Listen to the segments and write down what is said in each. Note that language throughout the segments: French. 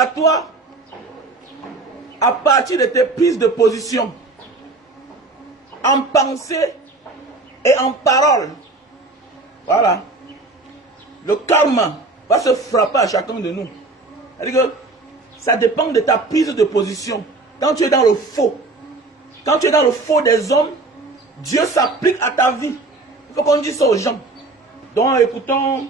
À toi, à partir de tes prises de position, en pensée et en parole, voilà, le karma va se frapper à chacun de nous. C'est-à-dire que ça dépend de ta prise de position. Quand tu es dans le faux, quand tu es dans le faux des hommes, Dieu s'applique à ta vie. Il faut qu'on dise ça aux gens. Donc écoutons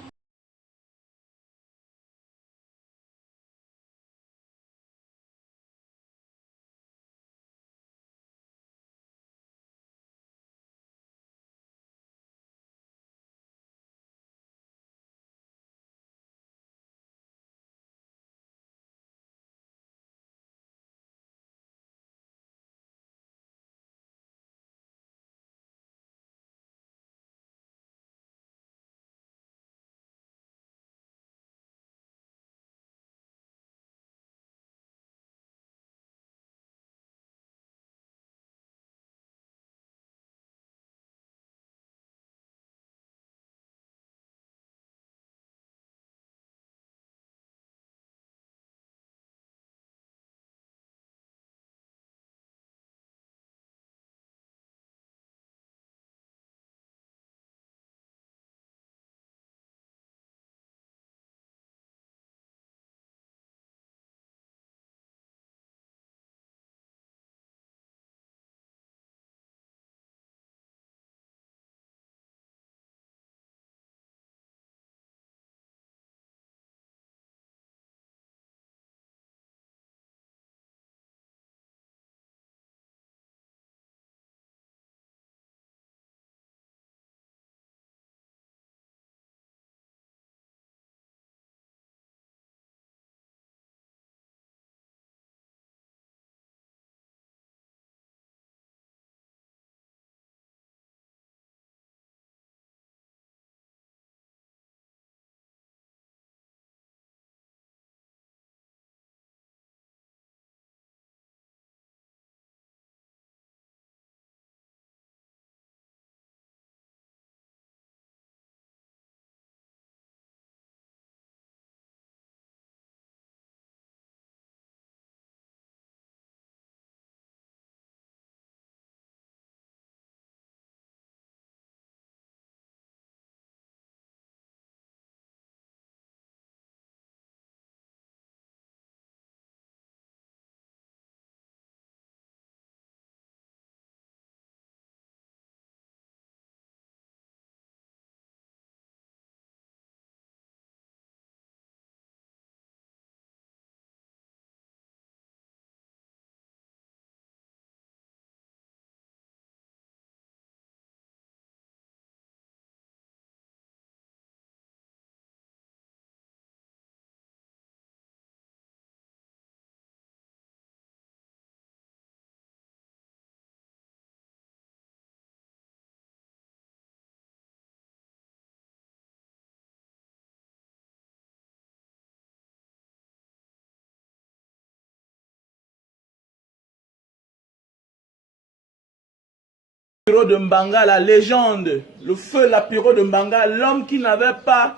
Lapiro de Mbanga, la légende, le feu Lapiro de Mbanga, l'homme qui n'avait pas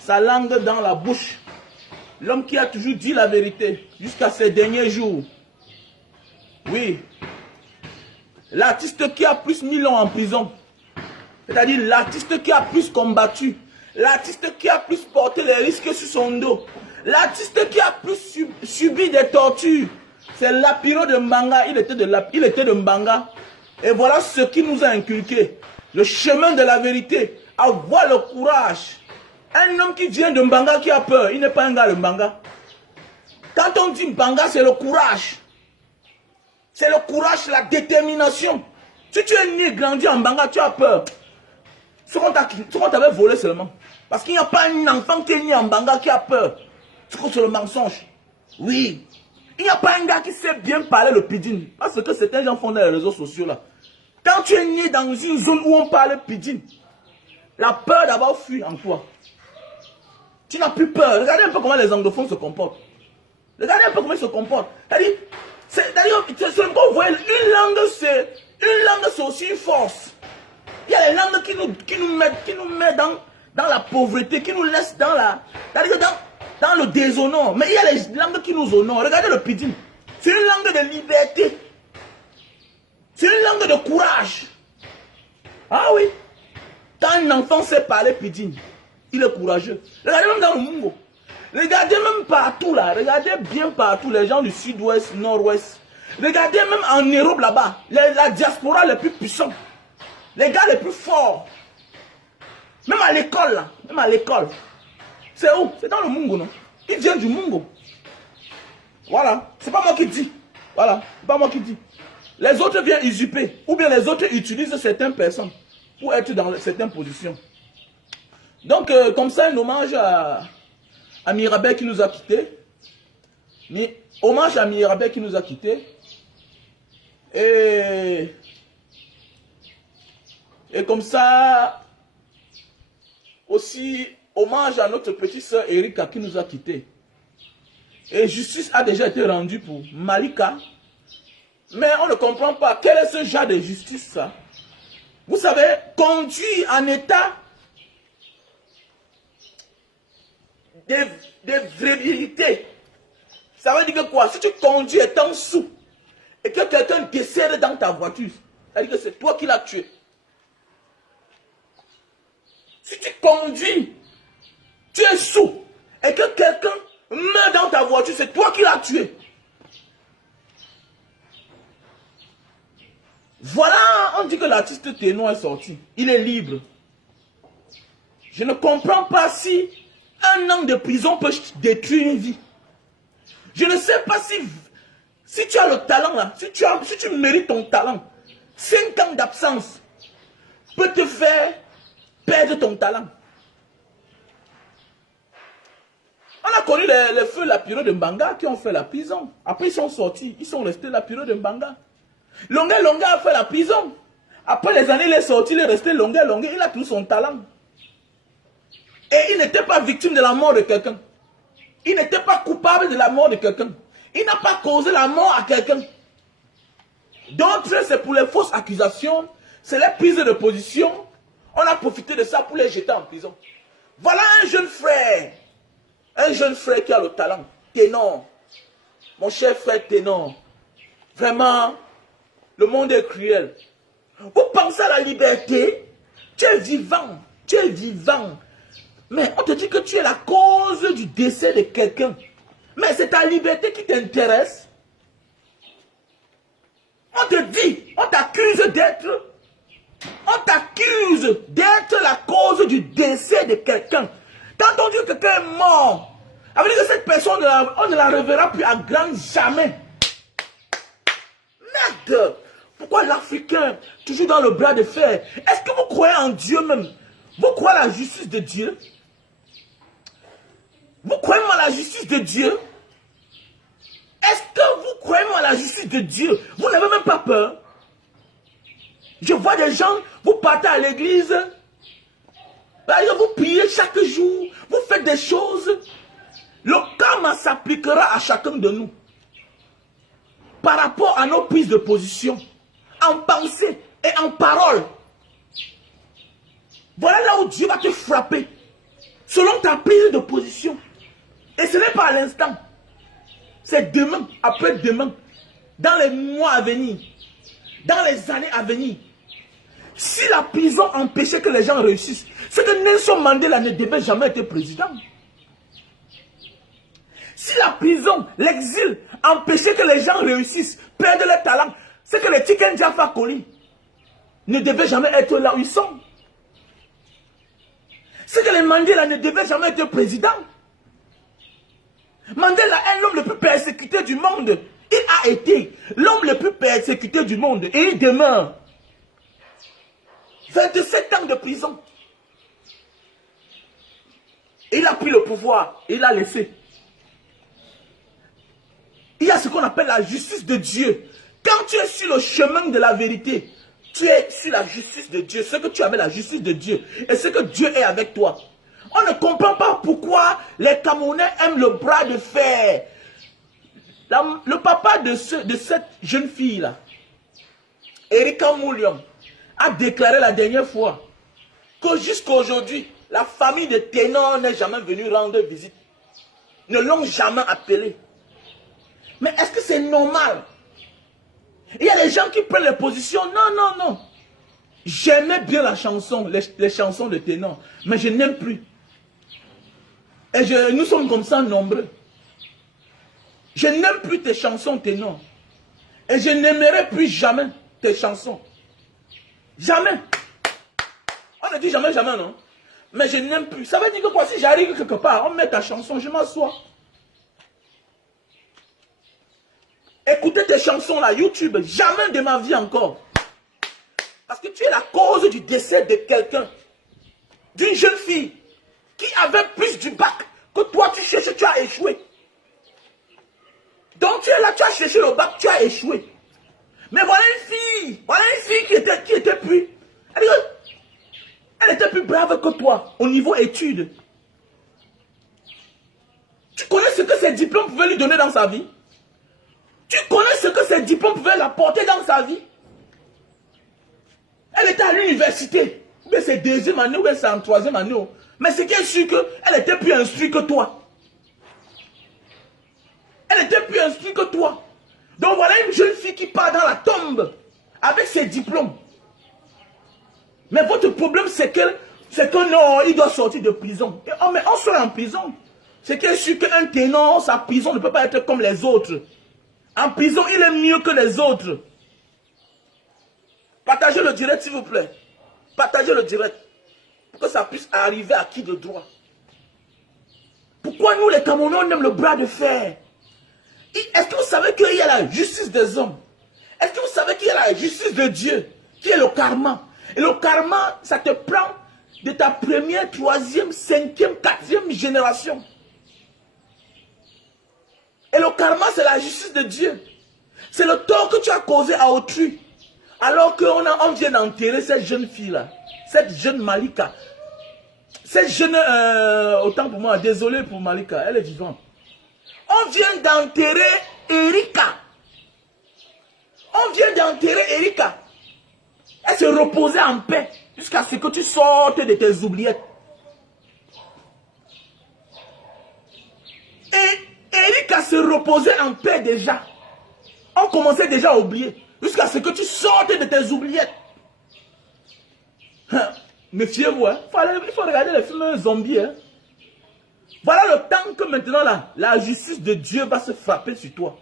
sa langue dans la bouche, l'homme qui a toujours dit la vérité jusqu'à ses derniers jours. Oui, l'artiste qui a plus mis long en prison, c'est-à-dire l'artiste qui a plus combattu, l'artiste qui a plus porté les risques sur son dos, l'artiste qui a plus subi des tortures, c'est Lapiro de Mbanga. Il était de Mbanga. Et voilà ce qui nous a inculqué. Le chemin de la vérité. Avoir le courage. Un homme qui vient de Mbanga qui a peur, il n'est pas un gars de Mbanga. Quand on dit Mbanga, c'est le courage. C'est le courage, la détermination. Si tu es né, grandi en Mbanga, tu as peur. Ce qu'on t'avait volé seulement. Parce qu'il n'y a pas un enfant qui est né en Mbanga qui a peur. C'est le mensonge. Oui. Il n'y a pas un gars qui sait bien parler le pidgin. Parce que certains gens font dans les réseaux sociaux là. Quand tu es né dans une zone où on parle pidgin, la peur d'avoir fui en toi. Tu n'as plus peur. Regardez un peu comment les anglophones se comportent. Regardez un peu comment ils se comportent. C'est-à-dire, vous voyez, une langue c'est aussi une force. Il y a les langues qui nous mettent dans la pauvreté, qui nous laissent dans le déshonneur. Mais il y a les langues qui nous honorent. Regardez le pidgin. C'est une langue de liberté. C'est une langue de courage. Ah oui. Quand un enfant sait parler pidgin, il est courageux. Regardez même dans le Mungo. Regardez même partout là. Regardez bien partout les gens du sud-ouest, nord-ouest. Regardez même en Europe là-bas. La diaspora les plus puissants. Les gars les plus forts. Même à l'école là. Même à l'école. C'est où? C'est dans le Mungo, non? Il vient du Mungo. Voilà. C'est pas moi qui dis. Voilà. C'est pas moi qui dis. Les autres viennent usurper. Ou bien les autres utilisent certaines personnes pour être dans certaines positions. Donc, comme ça, un hommage à Mirabel qui nous a quittés. Hommage à Mirabel qui nous a quittés. Et comme ça, aussi, hommage à notre petite soeur Erika qui nous a quittés. Et justice a déjà été rendue pour Malika. Mais on ne comprend pas quel est ce genre de justice, ça. Vous savez, conduire en état de virilité. Ça veut dire que quoi? Si tu conduis étant sous et que quelqu'un décède dans ta voiture, ça veut dire que c'est toi qui l'as tué. Si tu conduis, tu es sous et que quelqu'un meurt dans ta voiture, c'est toi qui l'as tué. Voilà, on dit que l'artiste Ténon est sorti. Il est libre. Je ne comprends pas si un an de prison peut détruire une vie. Je ne sais pas si tu as le talent là, si tu mérites ton talent, 5 ans d'absence peut te faire perdre ton talent. On a connu les feux Lapiro de Mbanga qui ont fait la prison. Après ils sont sortis, ils sont restés Lapiro de Mbanga. Longuet a fait la prison. Après les années, il est sorti, il est resté Longuet, il a tout son talent. Et il n'était pas victime de la mort de quelqu'un. Il n'était pas coupable de la mort de quelqu'un. Il n'a pas causé la mort à quelqu'un. D'autres, c'est pour les fausses accusations, c'est les prises de position. On a profité de ça pour les jeter en prison. Voilà un jeune frère. Un jeune frère qui a le talent. Ténon. Mon cher frère Ténon. Vraiment, le monde est cruel. Vous pensez à la liberté? Tu es vivant. Tu es vivant. Mais on te dit que tu es la cause du décès de quelqu'un. Mais c'est ta liberté qui t'intéresse. On te dit, on t'accuse d'être la cause du décès de quelqu'un. Quand on dit que quelqu'un est mort, ça veut dire que cette personne, on ne la reverra plus à grand jamais. Merde! Pourquoi l'Africain, toujours dans le bras de fer? Est-ce que vous croyez en Dieu même? Vous croyez à la justice de Dieu? Vous croyez à la justice de Dieu? Est-ce que vous croyez à la justice de Dieu? Vous n'avez même pas peur? Je vois des gens, vous partez à l'église, vous priez chaque jour, vous faites des choses. Le karma s'appliquera à chacun de nous. Par rapport à nos prises de position, en pensée et en parole. Voilà là où Dieu va te frapper. Selon ta prise de position. Et ce n'est pas à l'instant. C'est demain, après-demain. Dans les mois à venir. Dans les années à venir. Si la prison empêchait que les gens réussissent, c'est que Nelson Mandela ne devait jamais être président. Si la prison, l'exil, empêchait que les gens réussissent, perdent leur talent, c'est que les Tiken Jaffa Koli ne devaient jamais être là où ils sont. C'est que les Mandela ne devaient jamais être président. Mandela est l'homme le plus persécuté du monde. Il a été l'homme le plus persécuté du monde et il demeure. 27 ans de prison. Il a pris le pouvoir et il l'a laissé. Il y a ce qu'on appelle la justice de Dieu. Quand tu es sur le chemin de la vérité, tu es sur la justice de Dieu. Ce que tu avais la justice de Dieu. Et ce que Dieu est avec toi. On ne comprend pas pourquoi les Camerounais aiment le bras de fer. Le papa de cette jeune fille-là, Erika Moulion, a déclaré la dernière fois que jusqu'à aujourd'hui, la famille de Ténor n'est jamais venue rendre visite. Ne l'ont jamais appelé. Mais est-ce que c'est normal? Il y a des gens qui prennent les positions. Non, non, non. J'aimais bien la chanson, les chansons de Ténor, mais je n'aime plus. Et nous sommes comme ça nombreux. Je n'aime plus tes chansons, Ténor. Et je n'aimerai plus jamais tes chansons. Jamais. On ne dit jamais, jamais, non? Mais je n'aime plus. Ça veut dire que quoi, si j'arrive quelque part, on met ta chanson, je m'assois. Écoutez tes chansons là, YouTube, jamais de ma vie encore. Parce que tu es la cause du décès de quelqu'un. D'une jeune fille qui avait plus du bac que toi tu cherches, tu as échoué. Donc tu es là, tu as cherché le bac, tu as échoué. Mais voilà une fille qui était plus... Elle était plus brave que toi au niveau études. Tu connais ce que ces diplômes pouvaient lui donner dans sa vie? Tu connais ce que ces diplômes pouvaient l'apporter dans sa vie? Elle était à l'université. Ou bien c'est deuxième année, ou bien c'est en troisième année. Mais c'est qui est sûr qu'elle était plus instruite que toi. Elle était plus instruite que toi. Donc voilà une jeune fille qui part dans la tombe avec ses diplômes. Mais votre problème c'est que non, il doit sortir de prison. Et, oh, mais on sort en prison. C'est qui est sûr qu'un ténor, sa prison ne peut pas être comme les autres. En prison, il est mieux que les autres. Partagez le direct s'il vous plaît. Partagez le direct. Pour que ça puisse arriver à qui de droit. Pourquoi nous les Camerounais on aime le bras de fer? Est-ce que vous savez qu'il y a la justice des hommes? Est-ce que vous savez qu'il y a la justice de Dieu? Qui est le karma? Et le karma, ça te prend de ta première, troisième, cinquième, quatrième génération. Et le karma, c'est la justice de Dieu. C'est le tort que tu as causé à autrui. Alors qu'on vient d'enterrer cette jeune fille-là. Cette jeune Malika. Cette jeune... autant pour moi, désolé pour Malika, elle est vivante. On vient d'enterrer Erika. On vient d'enterrer Erika. Elle se reposait en paix jusqu'à ce que tu sortes de tes oubliettes. Et Erika se reposait en paix déjà. On commençait déjà à oublier. Jusqu'à ce que tu sortes de tes oubliettes. Méfiez-vous, hein. Il faut regarder les films zombies. Hein. Voilà le temps que maintenant la justice de Dieu va se frapper sur toi.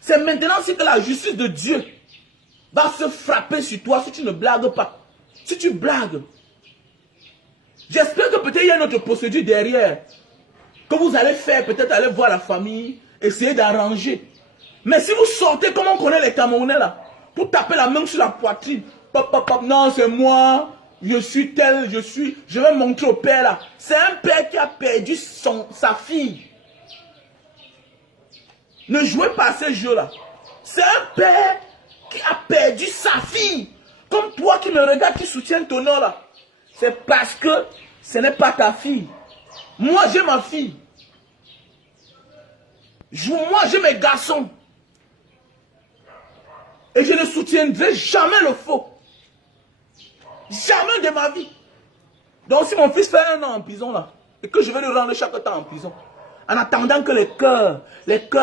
C'est maintenant que la justice de Dieu va se frapper sur toi si tu ne blagues pas. Si tu blagues. J'espère que peut-être il y a une autre procédure derrière. Que vous allez faire, peut-être aller voir la famille, essayer d'arranger. Mais si vous sortez comme on connaît les Camerounais là, pour taper la main sur la poitrine, pop, pop, pop, non c'est moi, je suis tel, je vais montrer au père là. C'est un père qui a perdu sa fille. Ne jouez pas à ce jeu là. C'est un père qui a perdu sa fille. Comme toi qui me regardes, qui soutiens ton nom là. C'est parce que ce n'est pas ta fille. Moi j'ai ma fille. Moi j'ai mes garçons. Et je ne soutiendrai jamais le faux. Jamais de ma vie. Donc si mon fils fait 1 an en prison là, et que je vais le rendre chaque temps en prison, en attendant que les cœurs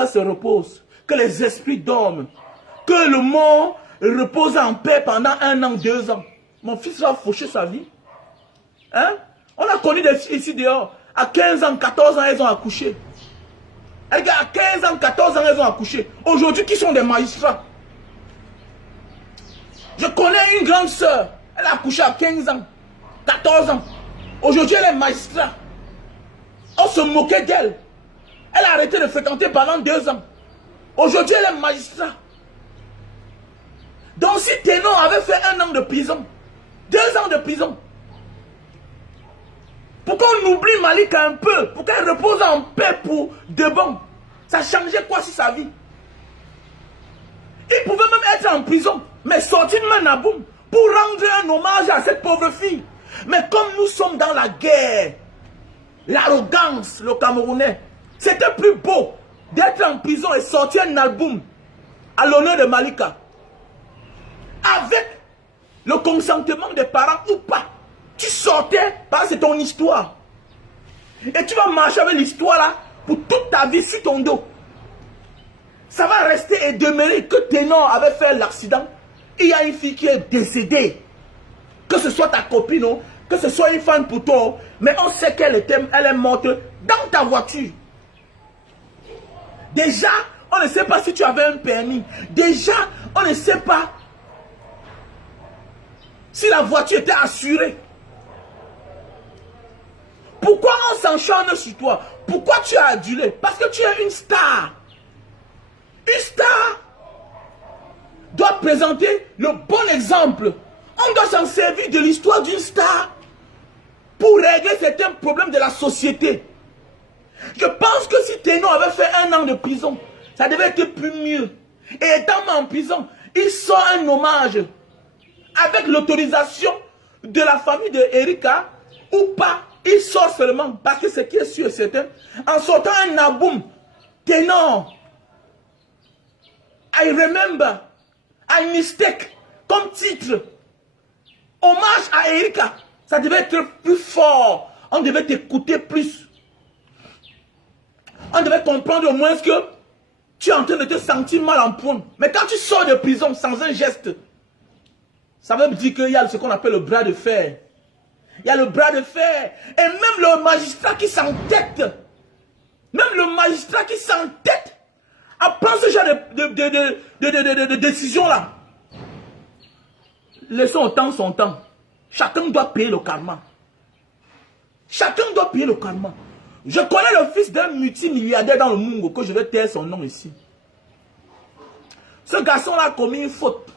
se reposent, que les esprits dorment, que le mort repose en paix pendant 1 an, 2 ans, mon fils va faucher sa vie. Hein? On a connu des filles ici dehors, à 15 ans, 14 ans, elles ont accouché. À 15 ans, 14 ans, elles ont accouché. Aujourd'hui, qui sont des magistrats? Je connais une grande sœur, elle a accouché à 15 ans, 14 ans. Aujourd'hui, elle est magistrat. On se moquait d'elle. Elle a arrêté de fréquenter pendant 2 ans. Aujourd'hui, elle est magistrat. Donc, si Ténon avait fait 1 an de prison, 2 ans de prison, pour qu'on oublie Malika un peu, pour qu'elle repose en paix pour de bon, ça changeait quoi sur sa vie? Il pouvait même être en prison, mais sortir de Manaboum pour rendre un hommage à cette pauvre fille. Mais comme nous sommes dans la guerre, l'arrogance, le Camerounais, c'était plus beau d'être en prison et sortir un album à l'honneur de Malika. Avec le consentement des parents ou pas. Tu sortais parce que c'est ton histoire. Et tu vas marcher avec l'histoire là pour toute ta vie sur ton dos. Ça va rester et demeurer que Ténon avait fait l'accident. Il y a une fille qui est décédée. Que ce soit ta copine, non? Que ce soit une femme pour toi, mais on sait qu'elle est morte dans ta voiture. Déjà, on ne sait pas si tu avais un permis. Déjà, on ne sait pas si la voiture était assurée. Pourquoi on s'encharne sur toi? Pourquoi tu as adulé? Parce que tu es une star. Une star doit présenter le bon exemple. On doit s'en servir de l'histoire d'une star pour régler certains problèmes de la société. Je pense que si Ténon avait fait 1 an de prison, ça devait être plus mieux. Et étant en prison, il sort un hommage avec l'autorisation de la famille de Erika ou pas. Il sort seulement parce que ce qui est sûr et certain, en sortant un album, Ténon, I remember, I mistake, comme titre, hommage à Erika, ça devait être plus fort. On devait t'écouter plus. On devait comprendre au moins que tu es en train de te sentir mal en point. Mais quand tu sors de prison sans un geste, ça veut dire qu'il y a ce qu'on appelle le bras de fer. Il y a le bras de fer. Et même le magistrat qui s'entête, même le magistrat qui s'entête à prendre ce genre de décision-là. Laissons au temps son temps. Chacun doit payer le karma. Chacun doit payer le karma. Je connais le fils d'un multimilliardaire dans le Mungo, que je vais taire son nom ici. Ce garçon-là a commis une faute.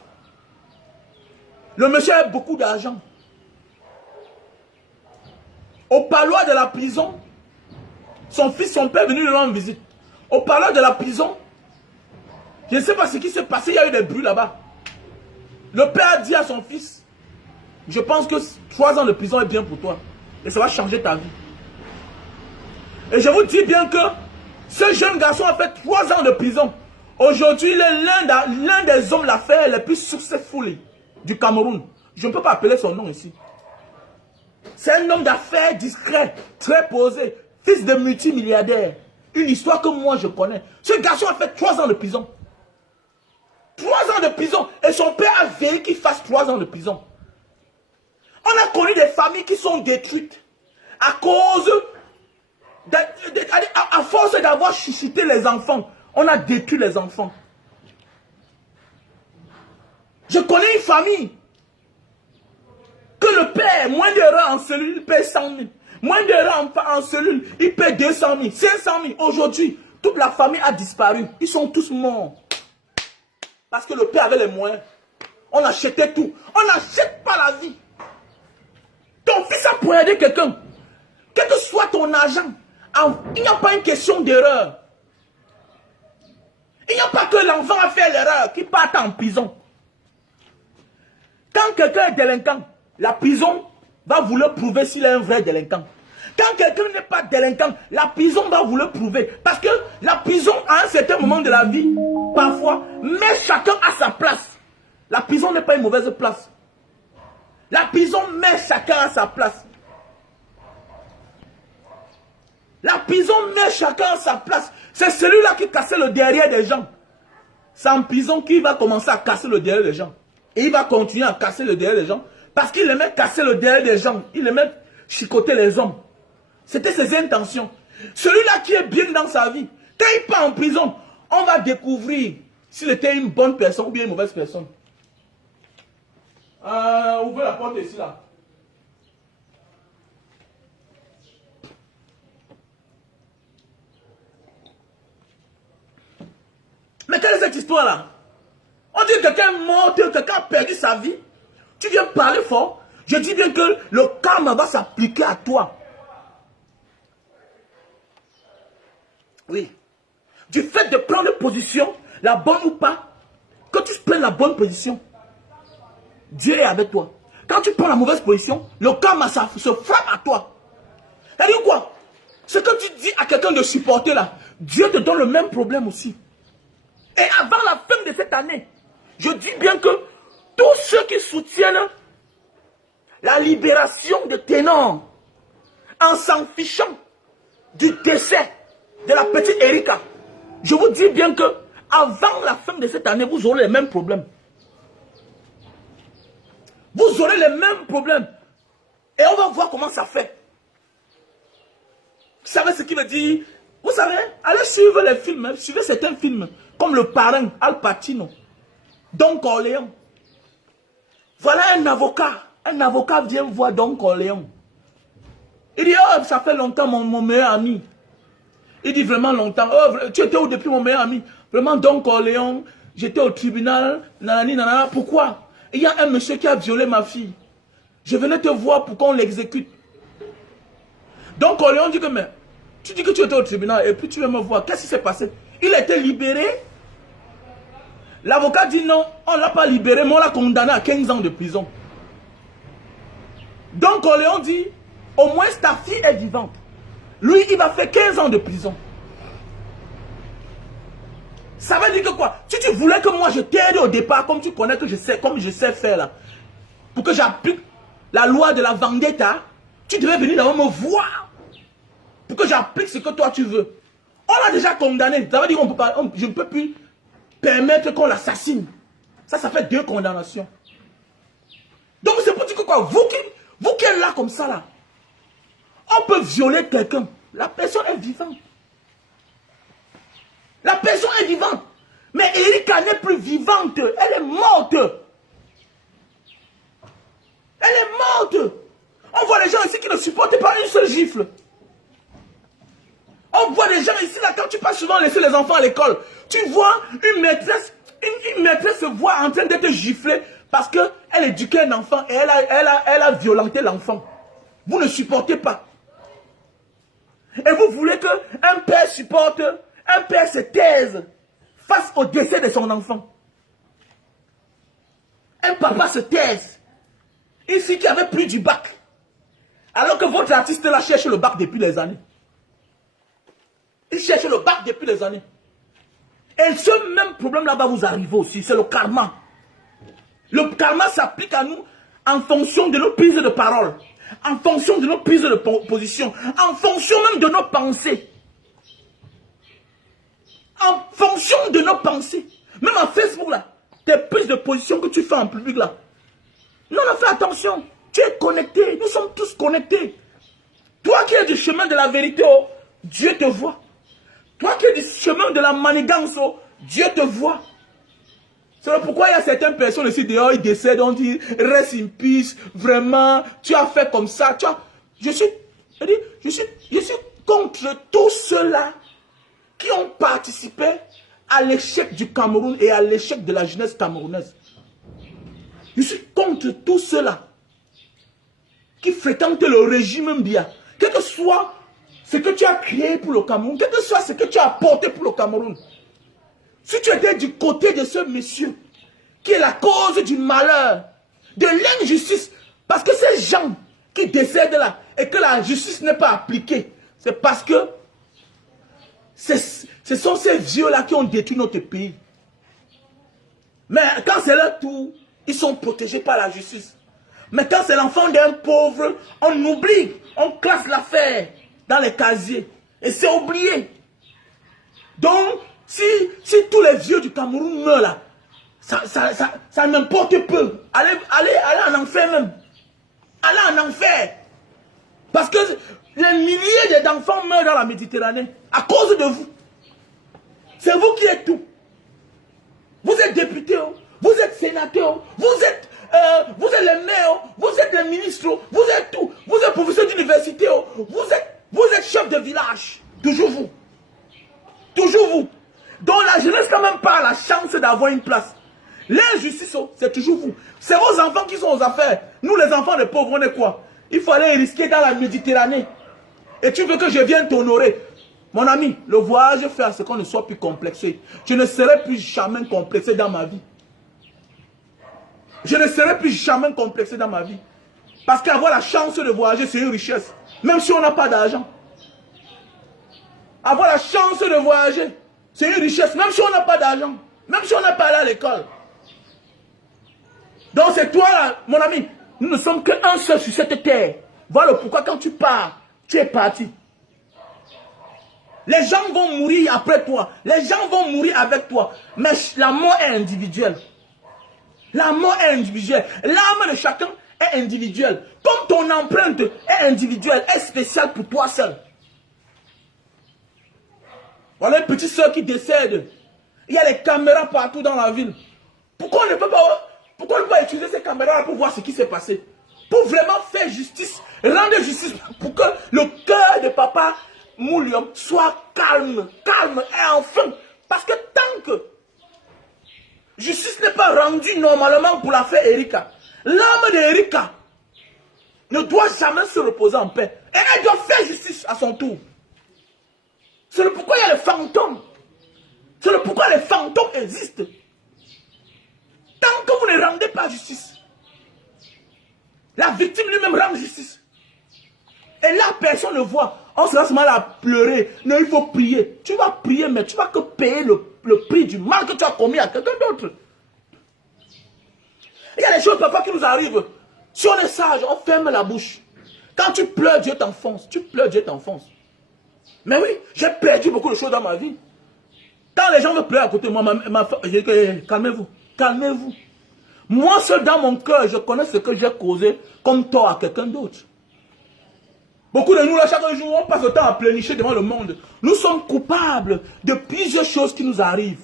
Le monsieur a beaucoup d'argent. Au parloir de la prison, son fils, son père est venu le rendre visite. Au parloir de la prison, je ne sais pas ce qui s'est passé, il y a eu des bruits là-bas. Le père a dit à son fils, je pense que 3 ans de prison est bien pour toi. Et ça va changer ta vie. Et je vous dis bien que ce jeune garçon a fait 3 ans de prison. Aujourd'hui, il est l'un des hommes d'affaires les plus successful du Cameroun. Je ne peux pas appeler son nom ici. C'est un homme d'affaires discret, très posé, fils de multimilliardaire. Une histoire que moi je connais. Ce garçon a fait 3 ans de prison. 3 ans de prison. Et son père a veillé qu'il fasse 3 ans de prison. On a connu des familles qui sont détruites à cause, à force d'avoir chuchoté les enfants. On a détruit les enfants. Je connais une famille que le père, moins d'erreurs en cellule, il paie 100 000. Moins d'erreurs en cellule, il paie 200 000, 500 000. Aujourd'hui, toute la famille a disparu. Ils sont tous morts. Parce que le père avait les moyens. On achetait tout. On n'achète pas la vie. Ton fils a poignardé quelqu'un. Quel que soit ton argent, il n'y a pas une question d'erreur. Il n'y a pas que l'enfant a fait l'erreur qui parte en prison. Quand quelqu'un est délinquant, la prison va vouloir prouver s'il est un vrai délinquant. Quand quelqu'un n'est pas délinquant, la prison va vouloir prouver. Parce que la prison, à un certain moment de la vie, parfois, met chacun à sa place. La prison n'est pas une mauvaise place. La prison met chacun à sa place. La prison met chacun à sa place. C'est celui-là qui cassait le derrière des gens. C'est en prison qu'il va commencer à casser le derrière des gens. Et il va continuer à casser le derrière des gens. Parce qu'il aimait casser le derrière des gens. Il aimait chicoter les hommes. C'était ses intentions. Celui-là qui est bien dans sa vie, quand il part en prison, on va découvrir s'il était une bonne personne ou bien une mauvaise personne. Ouvrez la porte ici là. Mais quelle est cette histoire là? On dit que quelqu'un est mort, quelqu'un a perdu sa vie. Tu viens parler fort. Je dis bien que le karma va s'appliquer à toi. Oui. Du fait de prendre position, la bonne ou pas, quand tu prends la bonne position, Dieu est avec toi. Quand tu prends la mauvaise position, le karma se frappe à toi. C'est-à-dire quoi? Ce que tu dis à quelqu'un de supporter là, Dieu te donne le même problème aussi. Et avant la fin de cette année, je dis bien que tous ceux qui soutiennent la libération de Ténor, en s'en fichant du décès de la petite Erika, je vous dis bien que avant la fin de cette année, vous aurez les mêmes problèmes. Vous aurez les mêmes problèmes. Et on va voir comment ça fait. Vous savez ce qui veut dire? Vous savez, allez suivre les films, suivez certains films, comme Le Parrain, Al Pacino, Don Corleone. Voilà un avocat vient voir Don Corleone. Il dit, oh, ça fait longtemps mon meilleur ami. Il dit vraiment longtemps, oh, tu étais où depuis mon meilleur ami? Vraiment Don Corleone, j'étais au tribunal, nanani, nanana, pourquoi? Il y a un monsieur qui a violé ma fille. Je venais te voir pour qu'on l'exécute. Don Corleone dit que, mais, tu dis que tu étais au tribunal et puis tu veux me voir, qu'est-ce qui s'est passé? Il a été libéré. L'avocat dit non, on ne l'a pas libéré, mais on l'a condamné à 15 ans de prison. Donc Corleone dit, au moins ta fille est vivante. Lui, il va faire 15 ans de prison. Ça veut dire que quoi? Si tu voulais que moi je t'aide au départ, comme tu connais que je sais, comme je sais faire là, pour que j'applique la loi de la vendetta, tu devais venir d'abord me voir. Pour que j'applique ce que toi tu veux. On l'a déjà condamné. Ça veut dire qu'on je ne peux plus permettre qu'on l'assassine. Ça fait 2 condamnations. Donc c'est pour dire que quoi, vous qui êtes là comme ça là, on peut violer quelqu'un. La personne est vivante. La personne est vivante. Mais Erika n'est plus vivante. Elle est morte. Elle est morte. On voit les gens ici qui ne supportent pas une seule gifle. On voit des gens ici, là, quand tu passes souvent laisser les enfants à l'école, tu vois une maîtresse se voit en train d'être giflée parce qu'elle éduquait un enfant et elle a violenté l'enfant. Vous ne supportez pas. Et vous voulez qu'un père supporte, un père se taise face au décès de son enfant. Un papa se taise. Une fille qui avait plus du bac. Alors que votre artiste là cherche le bac depuis des années. Il cherche le bac depuis des années. Et ce même problème-là va vous arriver aussi. C'est le karma. Le karma s'applique à nous en fonction de nos prises de parole. En fonction de nos prises de position. En fonction même de nos pensées. En fonction de nos pensées. Même en Facebook là. Tes prises de position que tu fais en public là. Non, fais attention. Tu es connecté. Nous sommes tous connectés. Toi qui es du chemin de la vérité, oh, Dieu te voit. Toi qui es du chemin de la manigance, oh, Dieu te voit. C'est pourquoi il y a certaines personnes ici dehors, ils décèdent, on dit, reste in peace, vraiment, tu as fait comme ça. Je suis contre tous ceux-là qui ont participé à l'échec du Cameroun et à l'échec de la jeunesse camerounaise. Je suis contre tous ceux-là qui fréquentent le régime bien. Quel que soit ce que tu as créé pour le Cameroun, quel que soit ce que tu as apporté pour le Cameroun. Si tu étais du côté de ce monsieur qui est la cause du malheur, de l'injustice, parce que ces gens qui décèdent là et que la justice n'est pas appliquée, c'est parce que ce sont ces vieux-là qui ont détruit notre pays. Mais quand c'est leur tour, ils sont protégés par la justice. Mais quand c'est l'enfant d'un pauvre, on oublie, on classe l'affaire dans les casiers. Et c'est oublié. Donc, si tous les vieux du Cameroun meurent là, ça n'importe peu. Allez en enfer même. Allez en enfer. Parce que les milliers d'enfants meurent dans la Méditerranée à cause de vous. C'est vous qui êtes tout. Vous êtes député, vous êtes sénateur, vous êtes les maires, vous êtes les ministres, vous êtes tout. Vous êtes professeur d'université, vous êtes chef de village. Toujours vous. Toujours vous. Donc la jeunesse quand même pas la chance d'avoir une place. L'injustice, c'est toujours vous. C'est vos enfants qui sont aux affaires. Nous les enfants des pauvres, on est quoi? Il faut aller risquer dans la Méditerranée. Et tu veux que je vienne t'honorer? Mon ami, le voyage fait à ce qu'on ne soit plus complexé. Je ne serai plus jamais complexé dans ma vie. Je ne serai plus jamais complexé dans ma vie. Parce qu'avoir la chance de voyager, c'est une richesse. Même si on n'a pas d'argent. Avoir la chance de voyager, c'est une richesse. Même si on n'a pas d'argent. Même si on n'a pas allé à l'école. Donc c'est toi là, mon ami. Nous ne sommes qu'un seul sur cette terre. Voilà pourquoi quand tu pars, tu es parti. Les gens vont mourir après toi. Les gens vont mourir avec toi. Mais la mort est individuelle. La mort est individuelle. L'âme de chacun est individuelle. Comme ton empreinte est individuelle, est spéciale pour toi seul. Voilà une petite soeur qui décède. Il y a les caméras partout dans la ville. Pourquoi on ne peut pas utiliser ces caméras pour voir ce qui s'est passé? Pour vraiment faire justice, rendre justice, pour que le cœur de papa Moulium soit calme, calme et enfin. Parce que tant que justice n'est pas rendue normalement pour l'affaire Erika, l'âme d'Erika ne doit jamais se reposer en paix. Et elle doit faire justice à son tour. C'est le pourquoi il y a les fantômes. C'est le pourquoi les fantômes existent. Tant que vous ne rendez pas justice, la victime lui-même rend justice. Et là, personne ne voit. On se laisse mal à pleurer. Non, il faut prier. Tu vas prier, mais tu vas que payer le prix du mal que tu as commis à quelqu'un d'autre. Il y a des choses parfois qui nous arrivent. Si on est sage, on ferme la bouche. Quand tu pleures, Dieu t'enfonce. Tu pleures, Dieu t'enfonce. Mais oui, j'ai perdu beaucoup de choses dans ma vie. Quand les gens me pleurent à côté de moi, calmez-vous, calmez-vous. Moi seul dans mon cœur, je connais ce que j'ai causé comme tort à quelqu'un d'autre. Beaucoup de nous, là, chaque jour, on passe le temps à pleurnicher devant le monde. Nous sommes coupables de plusieurs choses qui nous arrivent.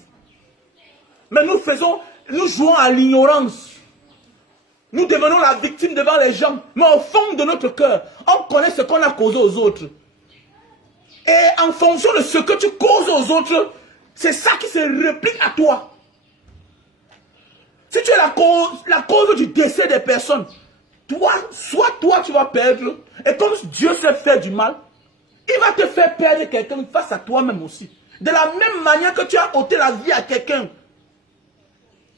Mais nous jouons à l'ignorance. Nous devenons la victime devant les gens. Mais au fond de notre cœur, on connaît ce qu'on a causé aux autres. Et en fonction de ce que tu causes aux autres, c'est ça qui se réplique à toi. Si tu es la cause du décès des personnes, soit toi tu vas perdre, et comme Dieu sait faire du mal, il va te faire perdre quelqu'un face à toi-même aussi. De la même manière que tu as ôté la vie à quelqu'un.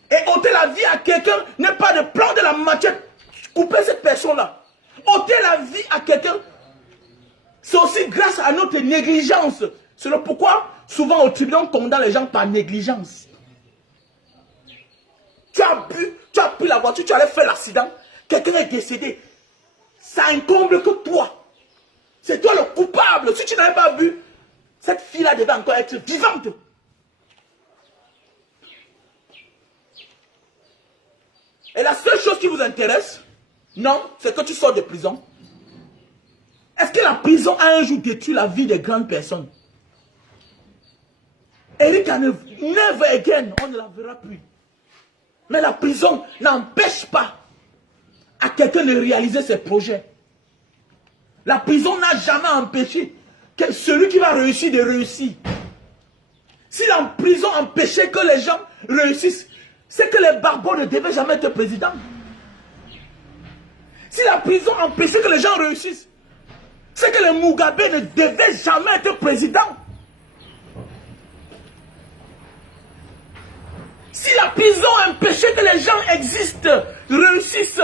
Et ôter la vie à quelqu'un n'est pas de prendre la machette, couper cette personne-là. Ôter la vie à quelqu'un, c'est aussi grâce à notre négligence. C'est pourquoi souvent au tribunal on condamne les gens par négligence. Tu as pris la voiture, tu allais faire l'accident, quelqu'un est décédé. Ça incombe que toi. C'est toi le coupable. Si tu n'avais pas vu, cette fille-là devait encore être vivante. Et la seule chose qui vous intéresse, non, c'est que tu sors de prison. Est-ce que la prison a un jour détruit la vie des grandes personnes? Erika, never again, on ne la verra plus. Mais la prison n'empêche pas à quelqu'un de réaliser ses projets. La prison n'a jamais empêché que celui qui va réussir de réussir. Si la prison empêchait que les gens réussissent, c'est que les Barbeaux ne devaient jamais être présidents. Si la prison empêchait que les gens réussissent, c'est que les Mugabe ne devaient jamais être présidents. Si la prison empêchait que les gens existent, réussissent,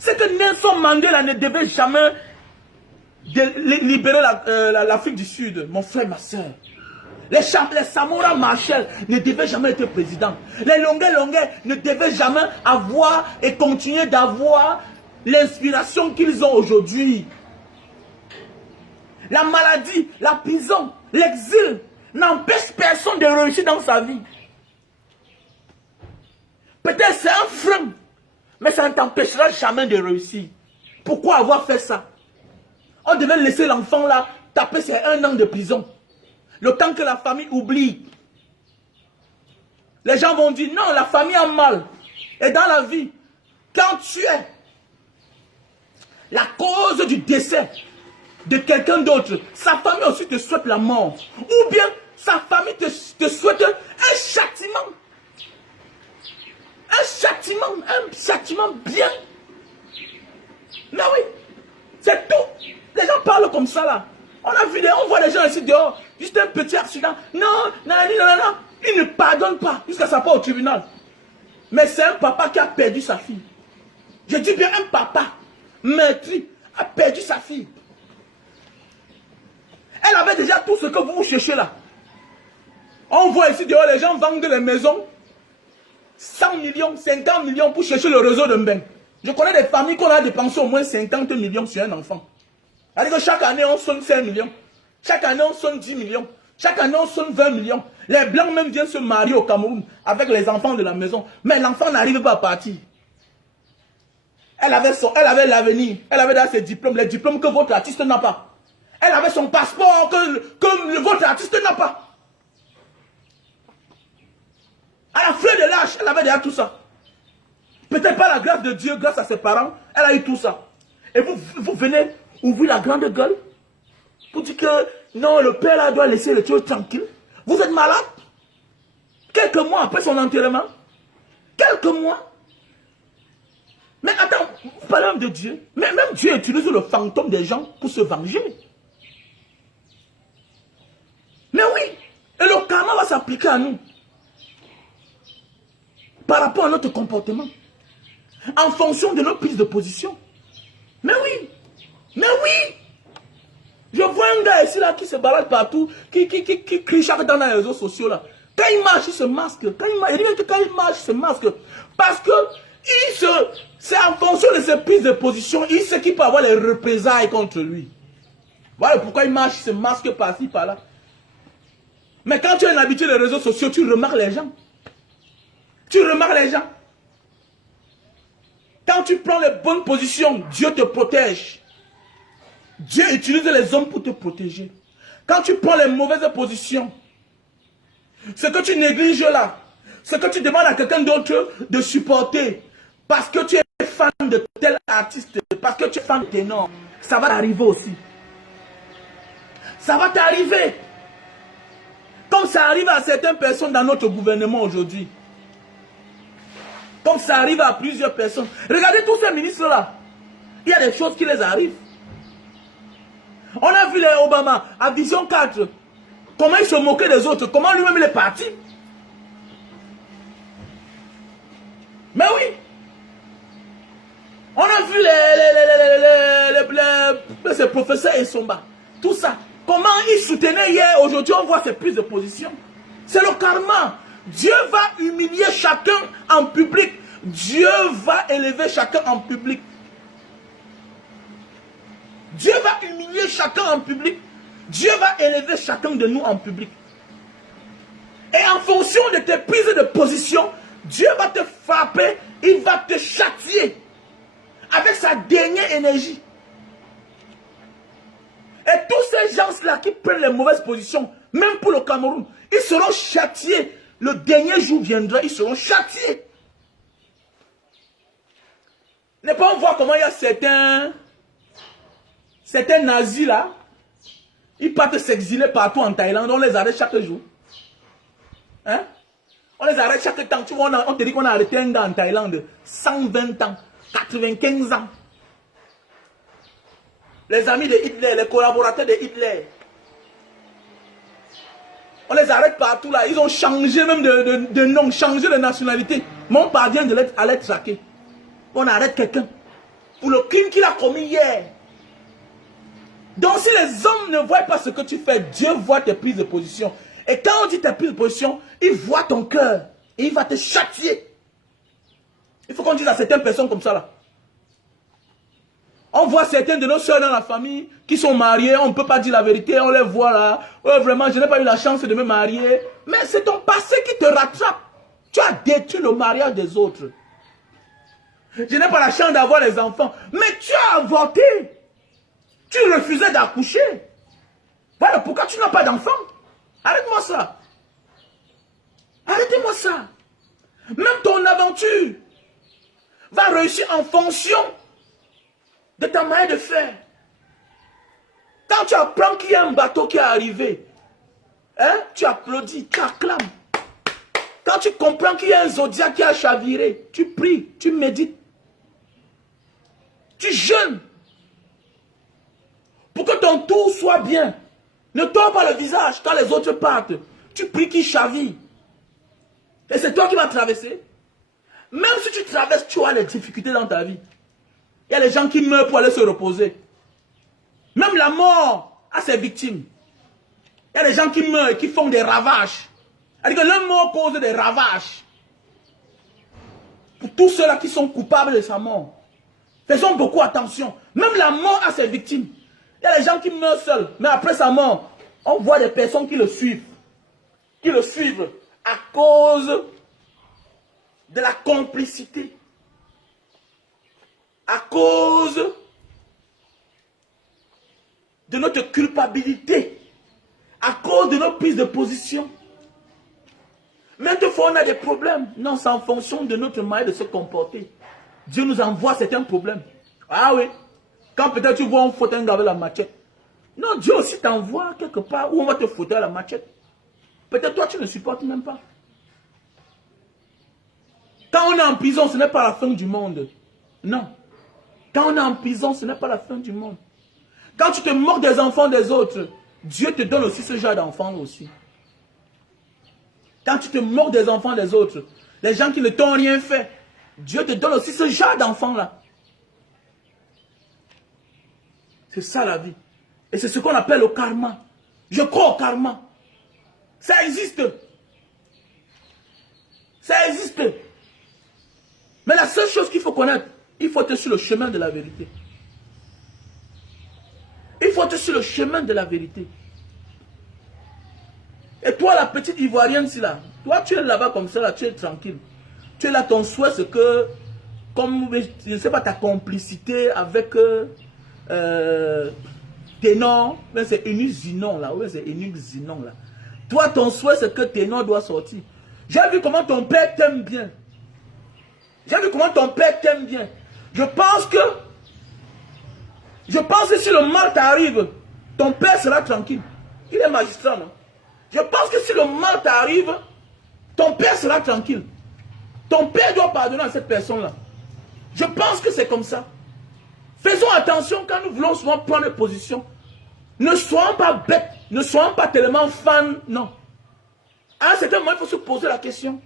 c'est que Nelson Mandela ne devait jamais libérer l'Afrique du Sud, mon frère, ma soeur. Les Samora Machel ne devaient jamais être président. Les Longuet ne devaient jamais avoir et continuer d'avoir l'inspiration qu'ils ont aujourd'hui. La maladie, la prison, l'exil n'empêche personne de réussir dans sa vie. Peut-être c'est un frein, mais ça ne t'empêchera jamais de réussir. Pourquoi avoir fait ça? On devait laisser l'enfant là taper ses 1 an de prison. Le temps que la famille oublie. Les gens vont dire non, la famille a mal. Et dans la vie, quand tu es la cause du décès de quelqu'un d'autre, sa famille aussi te souhaite la mort. Ou bien sa famille te souhaite un châtiment. Un châtiment bien. Mais oui, c'est tout. Les gens parlent comme ça là. On voit les gens ici dehors, juste un petit accident. Non. Ils ne pardonnent pas jusqu'à ça part au tribunal. Mais c'est un papa qui a perdu sa fille. Je dis bien un papa meurtri a perdu sa fille. Elle avait déjà tout ce que vous cherchez là. On voit ici dehors, les gens vendent les maisons 100 millions, 50 millions pour chercher le réseau de Mbeng. Je connais des familles qu'on a dépensé au moins 50 millions sur un enfant. C'est-à-dire que chaque année, on sonne 5 millions. Chaque année, on sonne 10 millions. Chaque année, on sonne 20 millions. Les Blancs même viennent se marier au Cameroun avec les enfants de la maison. Mais l'enfant n'arrive pas à partir. Elle avait l'avenir. Elle avait dans ses diplômes, les diplômes que votre artiste n'a pas. Elle avait son passeport que votre artiste n'a pas. À la fin de l'âge, elle avait déjà tout ça. Peut-être pas la grâce de Dieu, grâce à ses parents, elle a eu tout ça. Et vous venez ouvrir la grande gueule pour dire que non, le père là doit laisser le tueur tranquille. Vous êtes malade. Quelques mois après son enterrement. Quelques mois. Mais attends, vous parlez même de Dieu. Mais même Dieu utilise le fantôme des gens pour se venger. Mais oui. Et le karma va s'appliquer à nous. Par rapport à notre comportement. En fonction de nos prises de position. Mais oui. Mais oui. Je vois un gars ici là qui se balade partout, qui crie chaque temps dans les réseaux sociaux là. Quand il marche, il se masque. Quand il marche, il se masque. Parce que c'est en fonction de ses prises de position, il sait qu'il peut avoir les représailles contre lui. Voilà pourquoi il marche, il se masque par-ci, par-là. Mais quand tu es habitué des réseaux sociaux, tu remarques les gens. Tu remarques les gens. Quand tu prends les bonnes positions, Dieu te protège. Dieu utilise les hommes pour te protéger. Quand tu prends les mauvaises positions, ce que tu négliges là, ce que tu demandes à quelqu'un d'autre de supporter, parce que tu es fan de tel artiste, parce que tu es fan de ténor, ça va t'arriver aussi. Ça va t'arriver. Comme ça arrive à certaines personnes dans notre gouvernement aujourd'hui. Comme ça arrive à plusieurs personnes. Regardez tous ces ministres-là. Il y a des choses qui les arrivent. On a vu les Obama à Vision 4. Comment il se moquait des autres. Comment lui-même il est parti. Mais oui. On a vu ces professeurs Essomba. Tout ça. Comment il soutenait hier. Aujourd'hui on voit ses prises de position. C'est le karma. Dieu va humilier chacun en public. Dieu va élever chacun en public. Dieu va humilier chacun en public. Dieu va élever chacun de nous en public. Et en fonction de tes prises de position, Dieu va te frapper, il va te châtier avec sa dernière énergie. Et tous ces gens-là qui prennent les mauvaises positions, même pour le Cameroun, ils seront châtiés. Le dernier jour viendra, ils seront châtiés. Ne pas voir comment il y a certains nazis là, ils partent s'exiler partout en Thaïlande, on les arrête chaque jour. Hein? On les arrête chaque temps. Tu vois, on te dit qu'on a arrêté un gars en Thaïlande, 120 ans, 95 ans. Les amis de Hitler, les collaborateurs de Hitler. On les arrête partout là, ils ont changé même de nom, changé de nationalité. Mais on parvient à les traquer. On arrête quelqu'un pour le crime qu'il a commis hier. Donc si les hommes ne voient pas ce que tu fais, Dieu voit tes prises de position. Et quand on dit tes prises de position, il voit ton cœur. Et il va te châtier. Il faut qu'on dise à certaines personnes comme ça là. On voit certaines de nos soeurs dans la famille qui sont mariées, on ne peut pas dire la vérité, on les voit là. Oh, vraiment, je n'ai pas eu la chance de me marier. Mais c'est ton passé qui te rattrape. Tu as détruit le mariage des autres. Je n'ai pas la chance d'avoir les enfants. Mais tu as avorté. Tu refusais d'accoucher. Voilà pourquoi tu n'as pas d'enfants. Arrête-moi ça. Arrêtez-moi ça. Même ton aventure va réussir en fonction de ta manière de faire. Quand tu apprends qu'il y a un bateau qui est arrivé, hein, tu applaudis, tu acclames. Quand tu comprends qu'il y a un zodiaque qui a chaviré, tu pries, tu médites. Tu jeûnes. Pour que ton tour soit bien. Ne tords pas le visage quand les autres partent. Tu pries qu'ils chavirent. Et c'est toi qui vas traverser. Même si tu traverses, tu as des difficultés dans ta vie. Il y a des gens qui meurent pour aller se reposer. Même la mort a ses victimes. Il y a des gens qui meurent et qui font des ravages. C'est-à-dire que la mort cause des ravages. Pour tous ceux-là qui sont coupables de sa mort. Faisons beaucoup attention. Même la mort a ses victimes. Il y a des gens qui meurent seuls. Mais après sa mort, on voit des personnes qui le suivent. Qui le suivent à cause de la complicité. À cause de notre culpabilité. À cause de nos prises de position. Même fois on a des problèmes. Non, c'est en fonction de notre manière de se comporter. Dieu nous envoie certains problèmes. Ah oui. Quand peut-être tu vois un fauteuil avec la machette. Non, Dieu aussi t'envoie quelque part où on va te foutre à la machette. Peut-être toi tu ne supportes même pas. Quand on est en prison, ce n'est pas la fin du monde. Non. Quand on est en prison, ce n'est pas la fin du monde. Quand tu te moques des enfants des autres, Dieu te donne aussi ce genre d'enfants aussi. Quand tu te moques des enfants des autres, les gens qui ne t'ont rien fait, Dieu te donne aussi ce genre d'enfants-là. C'est ça la vie. Et c'est ce qu'on appelle le karma. Je crois au karma. Ça existe. Ça existe. Mais la seule chose qu'il faut connaître, il faut être sur le chemin de la vérité. Il faut être sur le chemin de la vérité. Et toi, la petite Ivoirienne, c'est là. Toi, tu es là-bas comme ça, là, tu es tranquille. Tu es là, ton souhait, c'est que, comme, je ne sais pas, ta complicité avec Ténor, c'est Eunice Zinon, là. Oui, c'est Eunice Zinon, là. Toi, ton souhait, c'est que Ténor doit sortir. J'ai vu comment ton père t'aime bien. J'ai vu comment ton père t'aime bien. Je pense que si le mal t'arrive, ton père sera tranquille. Il est magistrat, non? Je pense que si le mal t'arrive, ton père sera tranquille. Ton père doit pardonner à cette personne-là. Je pense que c'est comme ça. Faisons attention quand nous voulons souvent prendre position. Ne soyons pas bêtes, ne soyons pas tellement fans, non. À un certain moment, il faut se poser la question.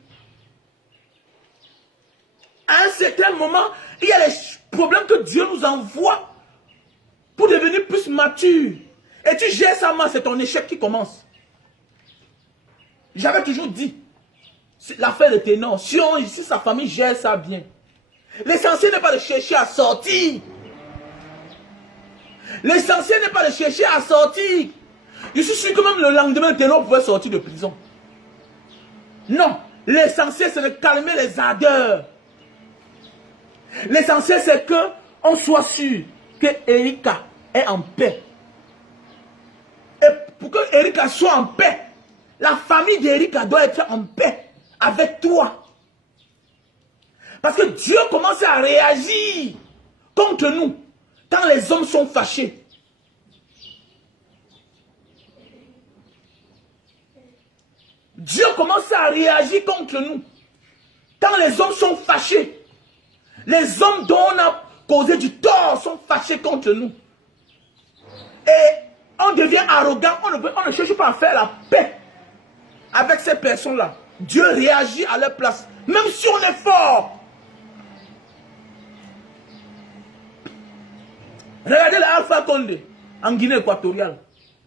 À un certain moment, il y a les problèmes que Dieu nous envoie pour devenir plus mature. Et tu gères ça mal, c'est ton échec qui commence. J'avais toujours dit, l'affaire de Ténor, si sa famille gère ça bien, l'essentiel n'est pas de chercher à sortir. L'essentiel n'est pas de chercher à sortir. Je suis sûr que même le lendemain, Ténor pouvait sortir de prison. Non, l'essentiel c'est de calmer les ardeurs. L'essentiel c'est que on soit sûr que Erika est en paix. Et pour que Erika soit en paix, la famille d'Erika doit être en paix avec toi. Parce que Dieu commence à réagir contre nous quand les hommes sont fâchés. Dieu commence à réagir contre nous quand les hommes sont fâchés. Les hommes dont on a causé du tort sont fâchés contre nous. Et on devient arrogant, on ne cherche pas à faire la paix avec ces personnes-là. Dieu réagit à leur place, même si on est fort. Regardez l'Alpha Condé. en Guinée équatoriale.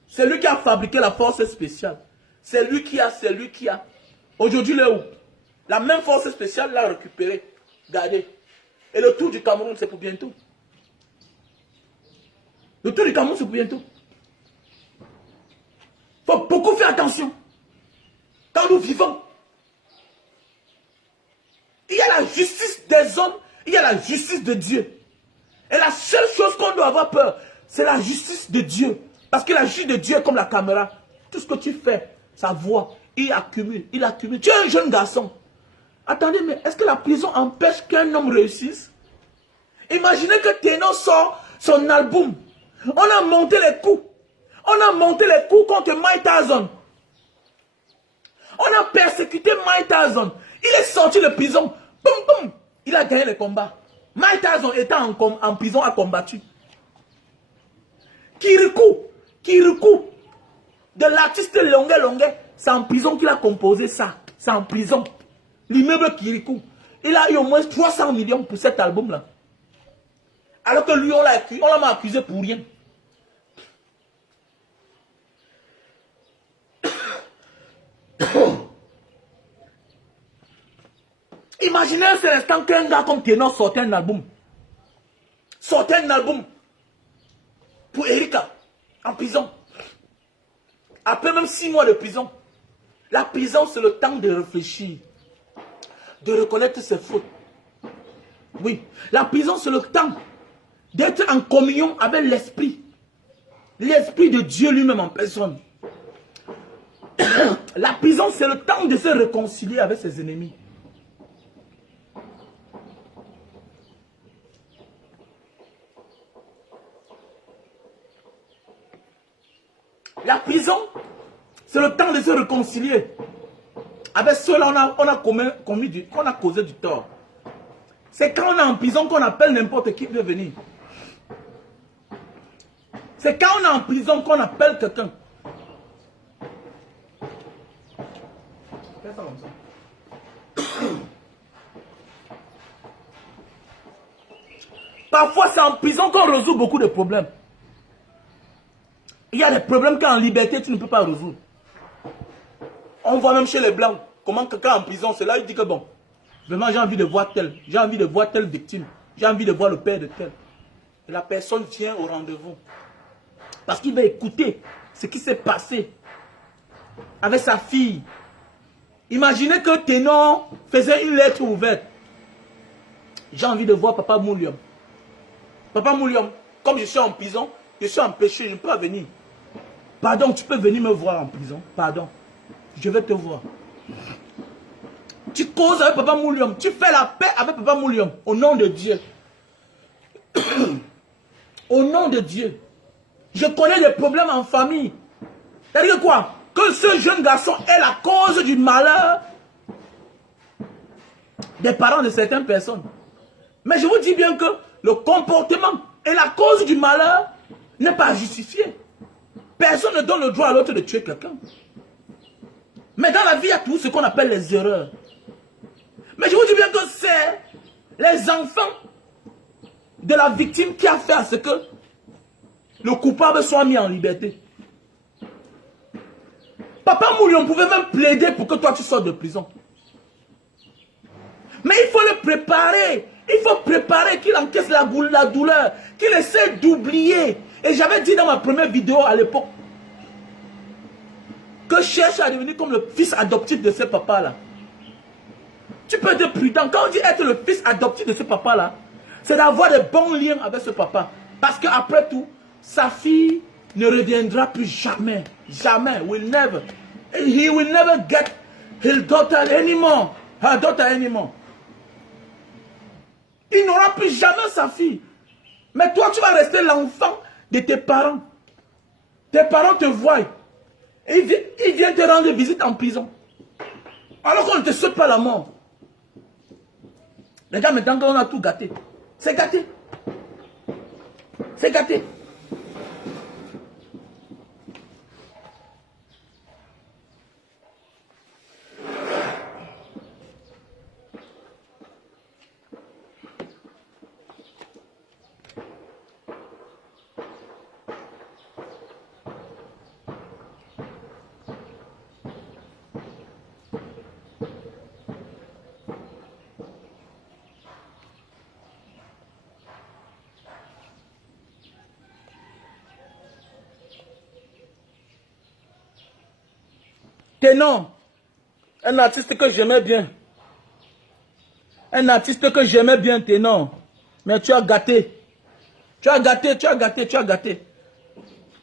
C'est lui qui a fabriqué la force spéciale. C'est lui qui a. Aujourd'hui, il est où? La même force spéciale l'a récupéré. Regardez. Et le tour du Cameroun, c'est pour bientôt. Le tour du Cameroun, c'est pour bientôt. Il faut beaucoup faire attention. Quand nous vivons, il y a la justice des hommes, il y a la justice de Dieu. Et la seule chose qu'on doit avoir peur, c'est la justice de Dieu. Parce que la justice de Dieu est comme la caméra. Tout ce que tu fais, sa voix, il accumule, il accumule. Tu es un jeune garçon. Attendez, mais est-ce que la prison empêche qu'un homme réussisse? Imaginez que Ténon sort son album. On a monté les coups. On a monté les coups contre Mike Tyson. On a persécuté Mike Tyson. Il est sorti de prison. Boum, boum. Il a gagné le combat. Mike Tyson étant en prison a combattu. Kirikou, de l'artiste Longue, c'est en prison qu'il a composé ça. C'est en prison. L'immeuble Kirikou. Il a eu au moins 300 millions pour cet album-là. Alors que lui, on l'a accusé pour rien. Imaginez un seul instant qu'un gars comme Ténor sortait un album. Sortait un album pour Erika en prison. Après même 6 mois de prison. La prison, c'est le temps de réfléchir, de reconnaître ses fautes. Oui, la prison, c'est le temps d'être en communion avec l'esprit. L'esprit de Dieu lui-même en personne. La prison, c'est le temps de se réconcilier avec ses ennemis. La prison, c'est le temps de se réconcilier avec ceux-là on a causé du tort. C'est quand on est en prison qu'on appelle n'importe qui peut venir. C'est quand on est en prison qu'on appelle quelqu'un. Fais ça comme ça. Parfois, c'est en prison qu'on résout beaucoup de problèmes. Il y a des problèmes qu'en liberté, tu ne peux pas résoudre. On voit même chez les Blancs, comment quelqu'un en prison, c'est là il dit que bon, vraiment j'ai envie de voir tel, j'ai envie de voir telle victime, j'ai envie de voir le père de tel. Et la personne vient au rendez-vous. Parce qu'il va écouter ce qui s'est passé avec sa fille. Imaginez que Ténor faisait une lettre ouverte. J'ai envie de voir Papa Moulium. Papa Moulium, comme je suis en prison, je suis empêché, je ne peux pas venir. Pardon, tu peux venir me voir en prison. Pardon, je vais te voir. Tu causes avec Papa Moulium, tu fais la paix avec Papa Moulium. Au nom de Dieu. Au nom de Dieu. Je connais des problèmes en famille. C'est-à-dire quoi? Que ce jeune garçon est la cause du malheur des parents de certaines personnes. Mais je vous dis bien que le comportement et la cause du malheur n'est pas justifié. Personne ne donne le droit à l'autre de tuer quelqu'un. Mais dans la vie, il y a tout ce qu'on appelle les erreurs. Mais je vous dis bien que c'est les enfants de la victime qui a fait à ce que le coupable soit mis en liberté. Papa Moulion pouvait même plaider pour que toi tu sortes de prison. Mais il faut le préparer. Il faut préparer qu'il encaisse la douleur, qu'il essaie d'oublier. Et j'avais dit dans ma première vidéo à l'époque que cherche à devenir comme le fils adoptif de ce papa-là. Tu peux être prudent. Quand on dit être le fils adoptif de ce papa-là, c'est d'avoir de bons liens avec ce papa. Parce qu'après tout, sa fille ne reviendra plus jamais. Jamais. Will never. He will never get his daughter anymore. Her daughter anymore. Il n'aura plus jamais sa fille. Mais toi, tu vas rester l'enfant de tes parents. Tes parents te voient. Et ils viennent te rendre visite en prison. Alors qu'on ne te souhaite pas la mort. Les gars, maintenant qu'on a tout gâté. C'est gâté. C'est gâté. Ténon, un artiste que j'aimais bien. Un artiste que j'aimais bien, Ténon. Mais tu as gâté. Tu as gâté, tu as gâté, tu as gâté.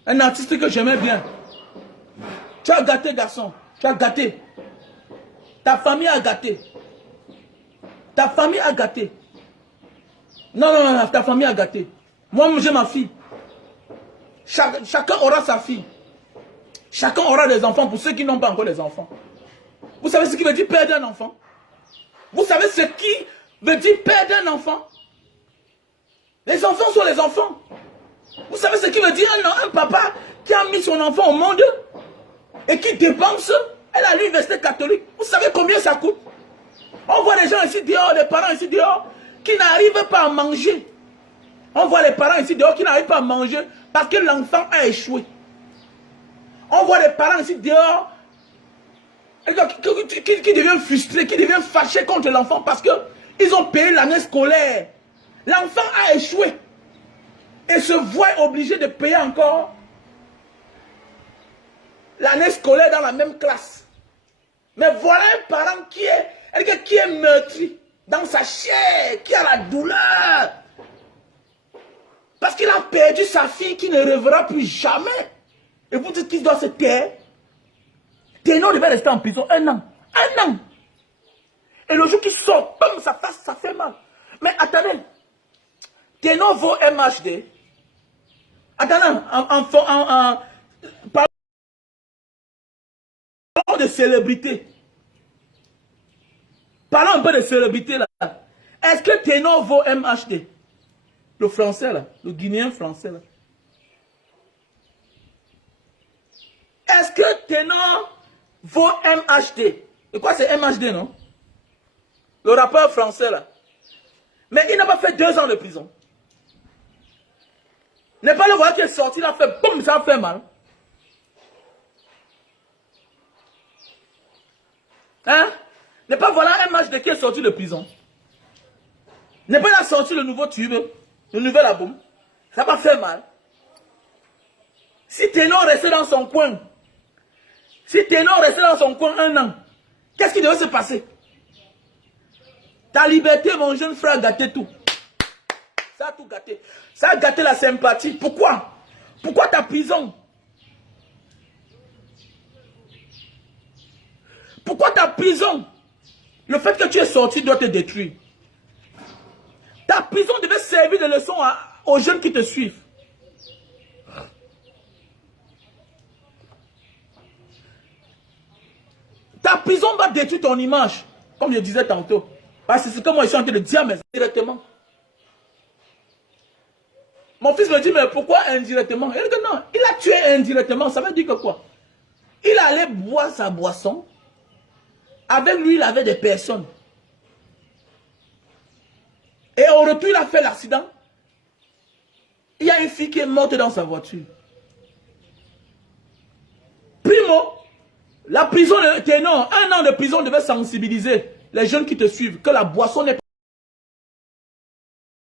Un artiste que j'aimais bien. Tu as gâté, garçon. Tu as gâté. Ta famille a gâté. Ta famille a gâté. Non, non, non, ta famille a gâté. Moi, j'ai ma fille. Chacun aura sa fille. Chacun aura des enfants pour ceux qui n'ont pas encore des enfants. Vous savez ce qui veut dire perdre un enfant? Vous savez ce qui veut dire perdre un enfant? Les enfants sont les enfants. Vous savez ce qui veut dire un papa qui a mis son enfant au monde et qui dépense à l'université catholique? Vous savez combien ça coûte? On voit les gens ici dehors, les parents ici dehors, qui n'arrivent pas à manger. On voit les parents ici dehors qui n'arrivent pas à manger parce que l'enfant a échoué. On voit les parents ici dehors qui deviennent frustrés, qui deviennent fâchés contre l'enfant parce qu'ils ont payé l'année scolaire. L'enfant a échoué et se voit obligé de payer encore l'année scolaire dans la même classe. Mais voilà un parent qui est meurtri dans sa chair, qui a la douleur. Parce qu'il a perdu sa fille qui ne reverra plus jamais. Et vous dites qu'il doit se taire. Ténon devait rester en prison 1 an. 1 an. Et le jour qu'il sort, comme ça passe, ça fait mal. Mais attendez. Ténon vaut MHD. Attendez, parlons de célébrité. Parlons un peu de célébrité là. Est-ce que Ténon vaut MHD? Le français là, le Guinéen français là. Est-ce que Ténon vaut MHD? Et quoi c'est MHD non? Le rappeur français là. Mais il n'a pas fait 2 ans de prison. N'est pas le voilà qui est sorti, il a fait boum, ça a fait mal. Hein? N'est pas voilà un match de qui est sorti de prison. N'est pas la sorti le nouveau tube, le nouvel album. Ça n'a pas fait mal. Si Ténon restait dans son coin, si Ténon restait dans son coin 1 an, qu'est-ce qui devait se passer? Ta liberté, mon jeune frère, a gâté tout. Ça a tout gâté. Ça a gâté la sympathie. Pourquoi? Pourquoi ta prison? Pourquoi ta prison? Le fait que tu es sorti doit te détruire. Ta prison devait servir de leçon aux jeunes qui te suivent. Ta prison va détruire ton image, comme je disais tantôt. Parce que c'est ce que moi je suis en train de dire, mais directement. Mon fils me dit, mais pourquoi indirectement? Il dit que non, il a tué indirectement. Ça veut dire que quoi? Il allait boire sa boisson. Avec lui, il avait des personnes. Et au retour, il a fait l'accident. Il y a une fille qui est morte dans sa voiture. Primo, la prison de Ténon, 1 an de prison devait sensibiliser les jeunes qui te suivent que la boisson n'est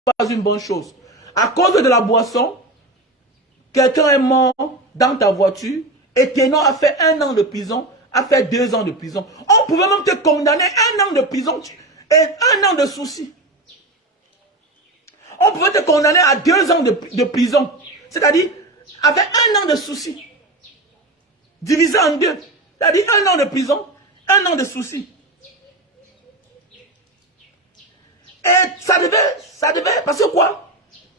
pas une bonne chose. À cause de la boisson, quelqu'un est mort dans ta voiture et Ténon a fait 1 an de prison, a fait 2 ans de prison. On pouvait même te condamner 1 an de prison et 1 an de souci. On pouvait te condamner à 2 ans de prison. C'est-à-dire, avec 1 an de souci. Divisé en 2. C'est-à-dire 1 an de prison, 1 an de souci. Et ça devait, parce que quoi?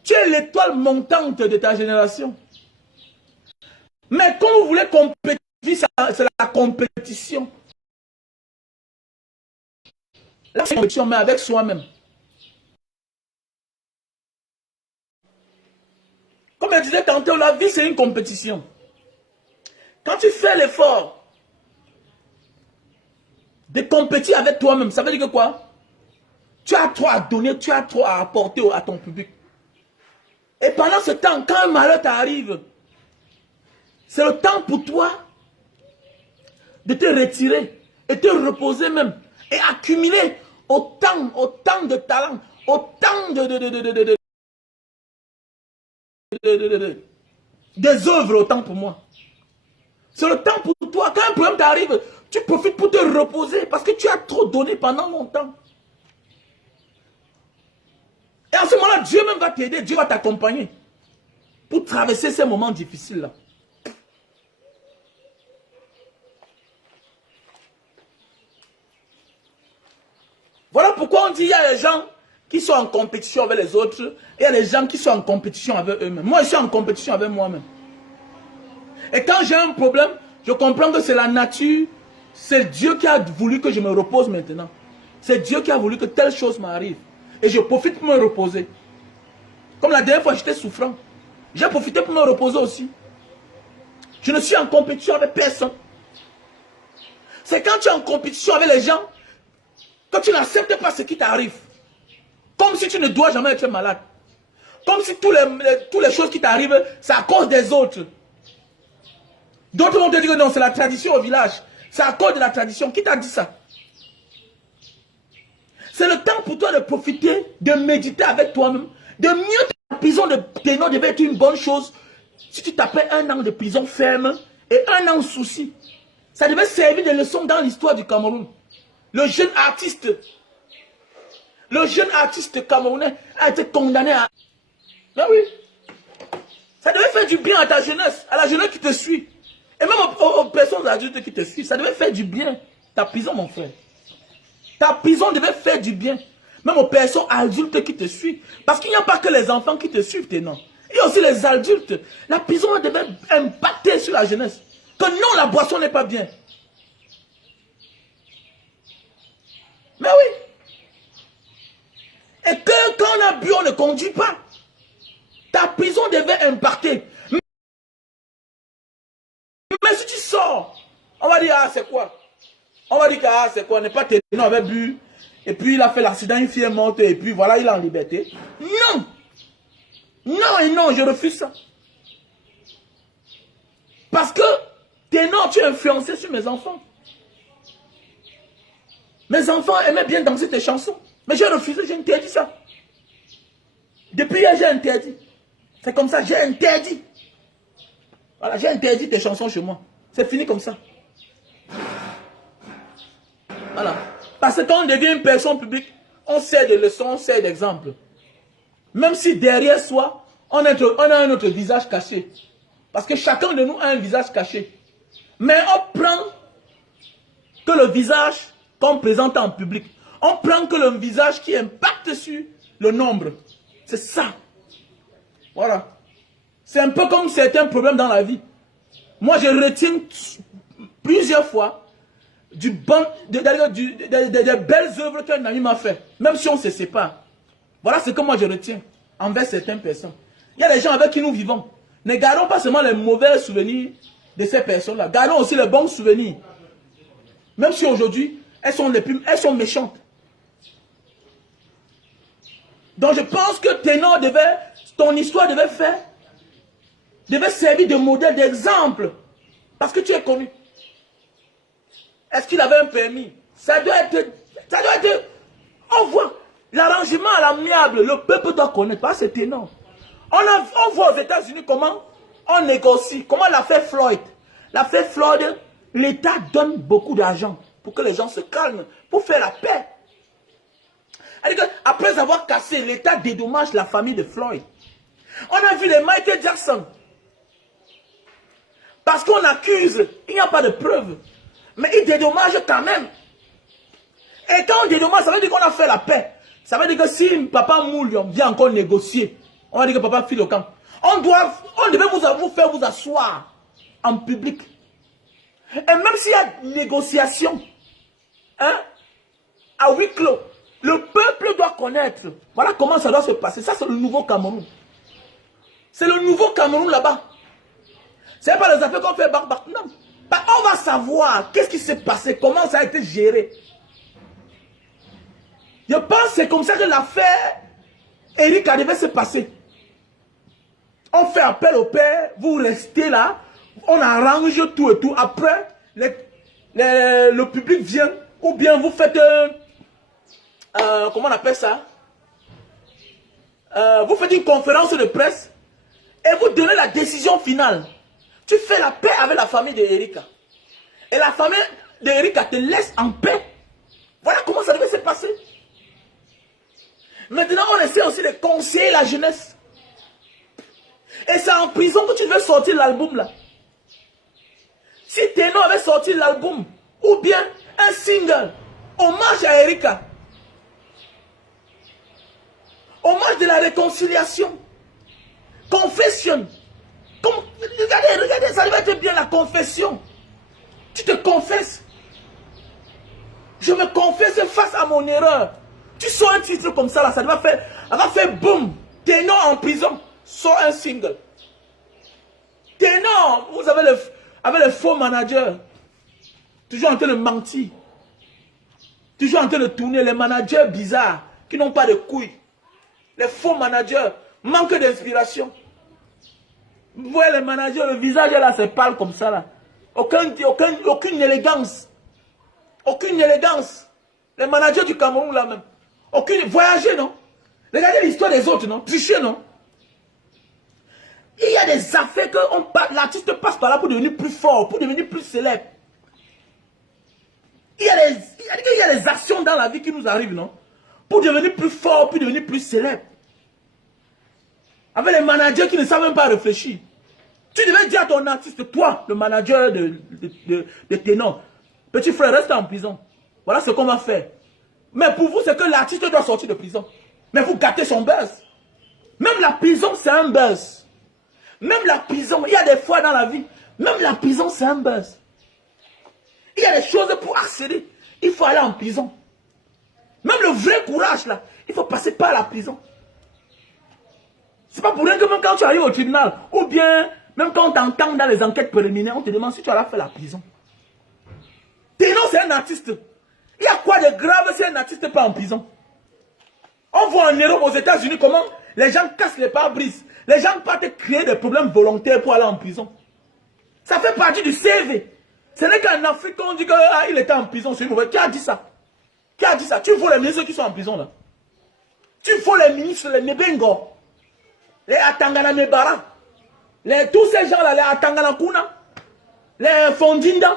Tu es l'étoile montante de ta génération. Mais quand vous voulez compétir, c'est la compétition. La compétition, mais avec soi-même. Comme je disais tantôt, la vie c'est une compétition. Quand tu fais l'effort de compétir avec toi-même, ça veut dire que quoi? Tu as trop à donner, tu as trop à apporter à ton public. Et pendant ce temps, quand un malheur t'arrive, c'est le temps pour toi de te retirer et te reposer même et accumuler autant de talent, autant des œuvres, autant pour moi. C'est le temps pour toi. Quand un problème t'arrive, Tu profites pour te reposer parce que tu as trop donné pendant longtemps. Et en ce moment-là, Dieu même va t'aider, Dieu va t'accompagner pour traverser ces moments difficiles-là. Voilà pourquoi on dit qu'il y a des gens qui sont en compétition avec les autres et il y a des gens qui sont en compétition avec eux-mêmes. Moi, je suis en compétition avec moi-même. Et quand j'ai un problème, je comprends que c'est la nature, c'est Dieu qui a voulu que je me repose maintenant. C'est Dieu qui a voulu que telle chose m'arrive. Et je profite pour me reposer. Comme la dernière fois, j'étais souffrant. J'ai profité pour me reposer aussi. Je ne suis en compétition avec personne. C'est quand tu es en compétition avec les gens, quand tu n'acceptes pas ce qui t'arrive. Comme si tu ne dois jamais être malade. Comme si toutes les choses qui t'arrivent, c'est à cause des autres. D'autres vont te dire que non, c'est la tradition au village. C'est à cause de la tradition. Qui t'a dit ça? C'est le temps pour toi de profiter, de méditer avec toi-même, de mieux. La prison de Ténor devait être une bonne chose si tu tapais 1 an de prison ferme et 1 an souci. Ça devait servir de leçon dans l'histoire du Cameroun. Le jeune artiste camerounais a été condamné à... Ben oui. Ça devait faire du bien à ta jeunesse, à la jeunesse qui te suit. Et même aux personnes adultes qui te suivent. Ça devait faire du bien. Ta prison, mon frère. Ta prison devait faire du bien. Même aux personnes adultes qui te suivent. Parce qu'il n'y a pas que les enfants qui te suivent, non. Il y a aussi les adultes. La prison devait impacter sur la jeunesse. Que non, la boisson n'est pas bien. Mais oui. Et que quand on a bu, on ne conduit pas. Ta prison devait impacter. Mais si tu sors, on va dire, ah, c'est quoi? On va dire que, ah, c'est quoi? On n'est pas Ténor, on avait bu. Et puis, il a fait l'accident, une fille est morte. Et puis, voilà, il est en liberté. Non! Non et non, je refuse ça. Parce que, Ténor, tu es influencé sur mes enfants. Mes enfants aimaient bien danser tes chansons. Mais j'ai refusé, j'ai interdit ça. Depuis hier, j'ai interdit. C'est comme ça, j'ai interdit. Voilà, j'ai interdit tes chansons chez moi. C'est fini comme ça. Voilà. Parce que quand on devient une personne publique, on sert de leçons, on sert d'exemples. Même si derrière soi, on a un autre visage caché. Parce que chacun de nous a un visage caché. Mais on prend que le visage qu'on présente en public. On prend que le visage qui impacte sur le nombre. C'est ça. Voilà. C'est un peu comme certains problèmes dans la vie. Moi, je retiens plusieurs fois des belles œuvres qu'un ami m'a fait. Même si on se sépare. Voilà ce que moi je retiens envers certaines personnes. Il y a des gens avec qui nous vivons. Ne gardons pas seulement les mauvais souvenirs de ces personnes-là. Gardons aussi les bons souvenirs. Même si aujourd'hui, elles sont méchantes. Donc je pense que ton histoire devait servir de modèle, d'exemple. Parce que tu es connu. Est-ce qu'il avait un permis? Ça doit être, on voit l'arrangement à l'amiable, le peuple doit connaître, pas c'est énorme. On voit aux États-Unis comment on négocie, comment l'affaire Floyd. L'affaire Floyd, l'État donne beaucoup d'argent pour que les gens se calment, pour faire la paix. Après avoir cassé, l'État dédommage la famille de Floyd. On a vu les Michael Jackson. Parce qu'on accuse, il n'y a pas de preuves. Mais il dédommage quand même. Et quand on dédommage, ça veut dire qu'on a fait la paix. Ça veut dire que si papa Moulion vient encore négocier, on va dire que papa file au camp. On devait vous faire vous asseoir en public. Et même s'il y a négociation, hein, à huis clos, le peuple doit connaître. Voilà comment ça doit se passer. Ça, c'est le nouveau Cameroun. C'est le nouveau Cameroun là-bas. C'est pas les affaires qu'on fait bac. Non. On va savoir qu'est-ce qui s'est passé, comment ça a été géré. Je pense que c'est comme ça que l'affaire Erika devait se passer. On fait appel au père, vous restez là, on arrange tout et tout. Après, le public vient, ou bien vous faites, comment on appelle ça? Vous faites une conférence de presse et vous donnez la décision finale. Tu fais la paix avec la famille de Erika. Et d'Erika te laisse en paix. Voilà comment ça devait se passer. Maintenant, on essaie aussi de conseiller la jeunesse. Et c'est en prison que tu devais sortir l'album là. Si Ténor avait sorti l'album, ou bien un single, hommage à Erika, hommage de la réconciliation, confession. Regardez, ça devait être bien la confession. Tu te confesses. Je me confesse face à mon erreur. Tu sors un titre comme ça, là, ça va faire boum. Ténor en prison, sort un single. Ténor, vous avez le faux manager. Toujours en train de mentir. Toujours en train de tourner. Les managers bizarres, qui n'ont pas de couilles. Les faux managers, manque d'inspiration. Vous voyez les managers, le visage là, c'est pâle comme ça là. Aucune élégance. Aucune élégance. Les managers du Cameroun là même. Aucune. Voyager non. Regardez l'histoire des autres non. Tricher non. Il y a des affaires que l'artiste passe par là pour devenir plus fort, pour devenir plus célèbre. Il y a des actions dans la vie qui nous arrivent non. Pour devenir plus fort, pour devenir plus célèbre. Avec les managers qui ne savent même pas réfléchir. Tu devais dire à ton artiste, toi, le manager de Ténor, petit frère, reste en prison. Voilà ce qu'on va faire. Mais pour vous, c'est que l'artiste doit sortir de prison. Mais vous gâtez son buzz. Même la prison, c'est un buzz. Même la prison, il y a des fois dans la vie, même la prison, c'est un buzz. Il y a des choses pour accéder. Il faut aller en prison. Même le vrai courage, là, il faut passer par la prison. C'est pas pour rien que même quand tu arrives au tribunal, ou bien, même quand on t'entend dans les enquêtes préliminaires, on te demande si tu as fait la prison. Ténor, c'est un artiste. Il y a quoi de grave si un artiste n'est pas en prison? On voit en Europe, aux États-Unis, comment les gens cassent les pare-brises. Les gens partent créer des problèmes volontaires pour aller en prison. Ça fait partie du CV. Ce n'est qu'en Afrique qu'on dit qu'il était en prison, c'est mauvais. Qui a dit ça? Qui a dit ça? Tu vois les ministres qui sont en prison là. Tu vois les ministres, les Nebengo, les Atangana Mebara, tous ces gens-là, les Atangana Kuna, les Fondinda,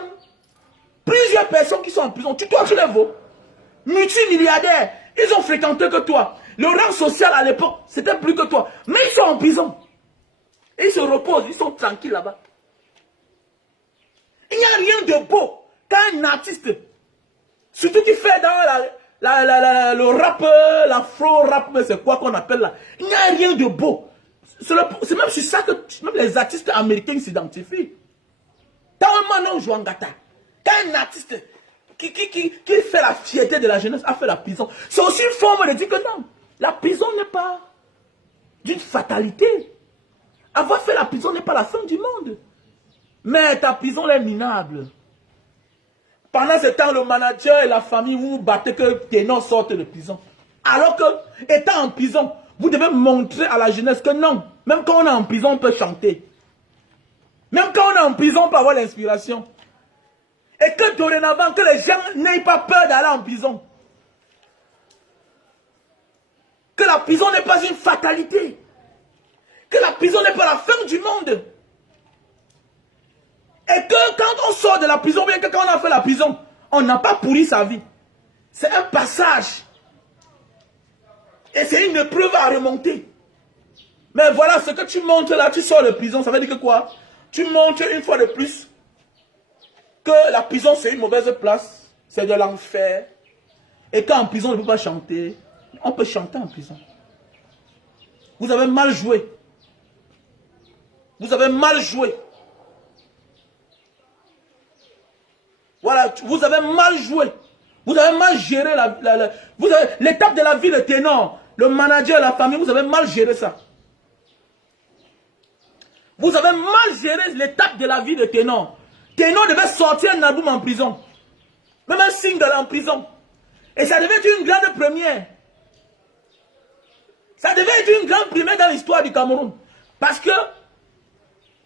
plusieurs personnes qui sont en prison. Tu les vois. Multimilliardaires, ils ont fréquenté que toi. Le rang social à l'époque, c'était plus que toi. Mais ils sont en prison. Et ils se reposent, ils sont tranquilles là-bas. Il n'y a rien de beau quand un artiste, surtout qui fait dans le rap, l'afro-rap, mais c'est quoi qu'on appelle là. Il n'y a rien de beau. C'est même sur ça que même les artistes américains s'identifient. Taoumano Jouangata, quand un artiste qui fait la fierté de la jeunesse a fait la prison, c'est aussi une forme de dire que non, la prison n'est pas d'une fatalité. Avoir fait la prison n'est pas la fin du monde. Mais ta prison est minable. Pendant ce temps, le manager et la famille, vous vous battez que Ténor sortent de prison. Alors que, étant en prison, vous devez montrer à la jeunesse que non, même quand on est en prison, on peut chanter. Même quand on est en prison, on peut avoir l'inspiration. Et que dorénavant, que les gens n'aient pas peur d'aller en prison. Que la prison n'est pas une fatalité. Que la prison n'est pas la fin du monde. Et que quand on sort de la prison, bien que quand on a fait la prison, on n'a pas pourri sa vie. C'est un passage. Et c'est une épreuve à remonter. Mais voilà ce que tu montres là, tu sors de prison, ça veut dire que quoi? Tu montres une fois de plus que la prison c'est une mauvaise place, c'est de l'enfer. Et quand en prison on ne peut pas chanter, on peut chanter en prison. Vous avez mal joué. Vous avez mal joué. Voilà, vous avez mal joué. Vous avez mal géré l'étape de la vie de Ténor. Le manager, la famille, vous avez mal géré ça. Vous avez mal géré l'étape de la vie de Ténor. Ténor devait sortir un album en prison. Même un single en prison. Et ça devait être une grande première. Ça devait être une grande première dans l'histoire du Cameroun. Parce que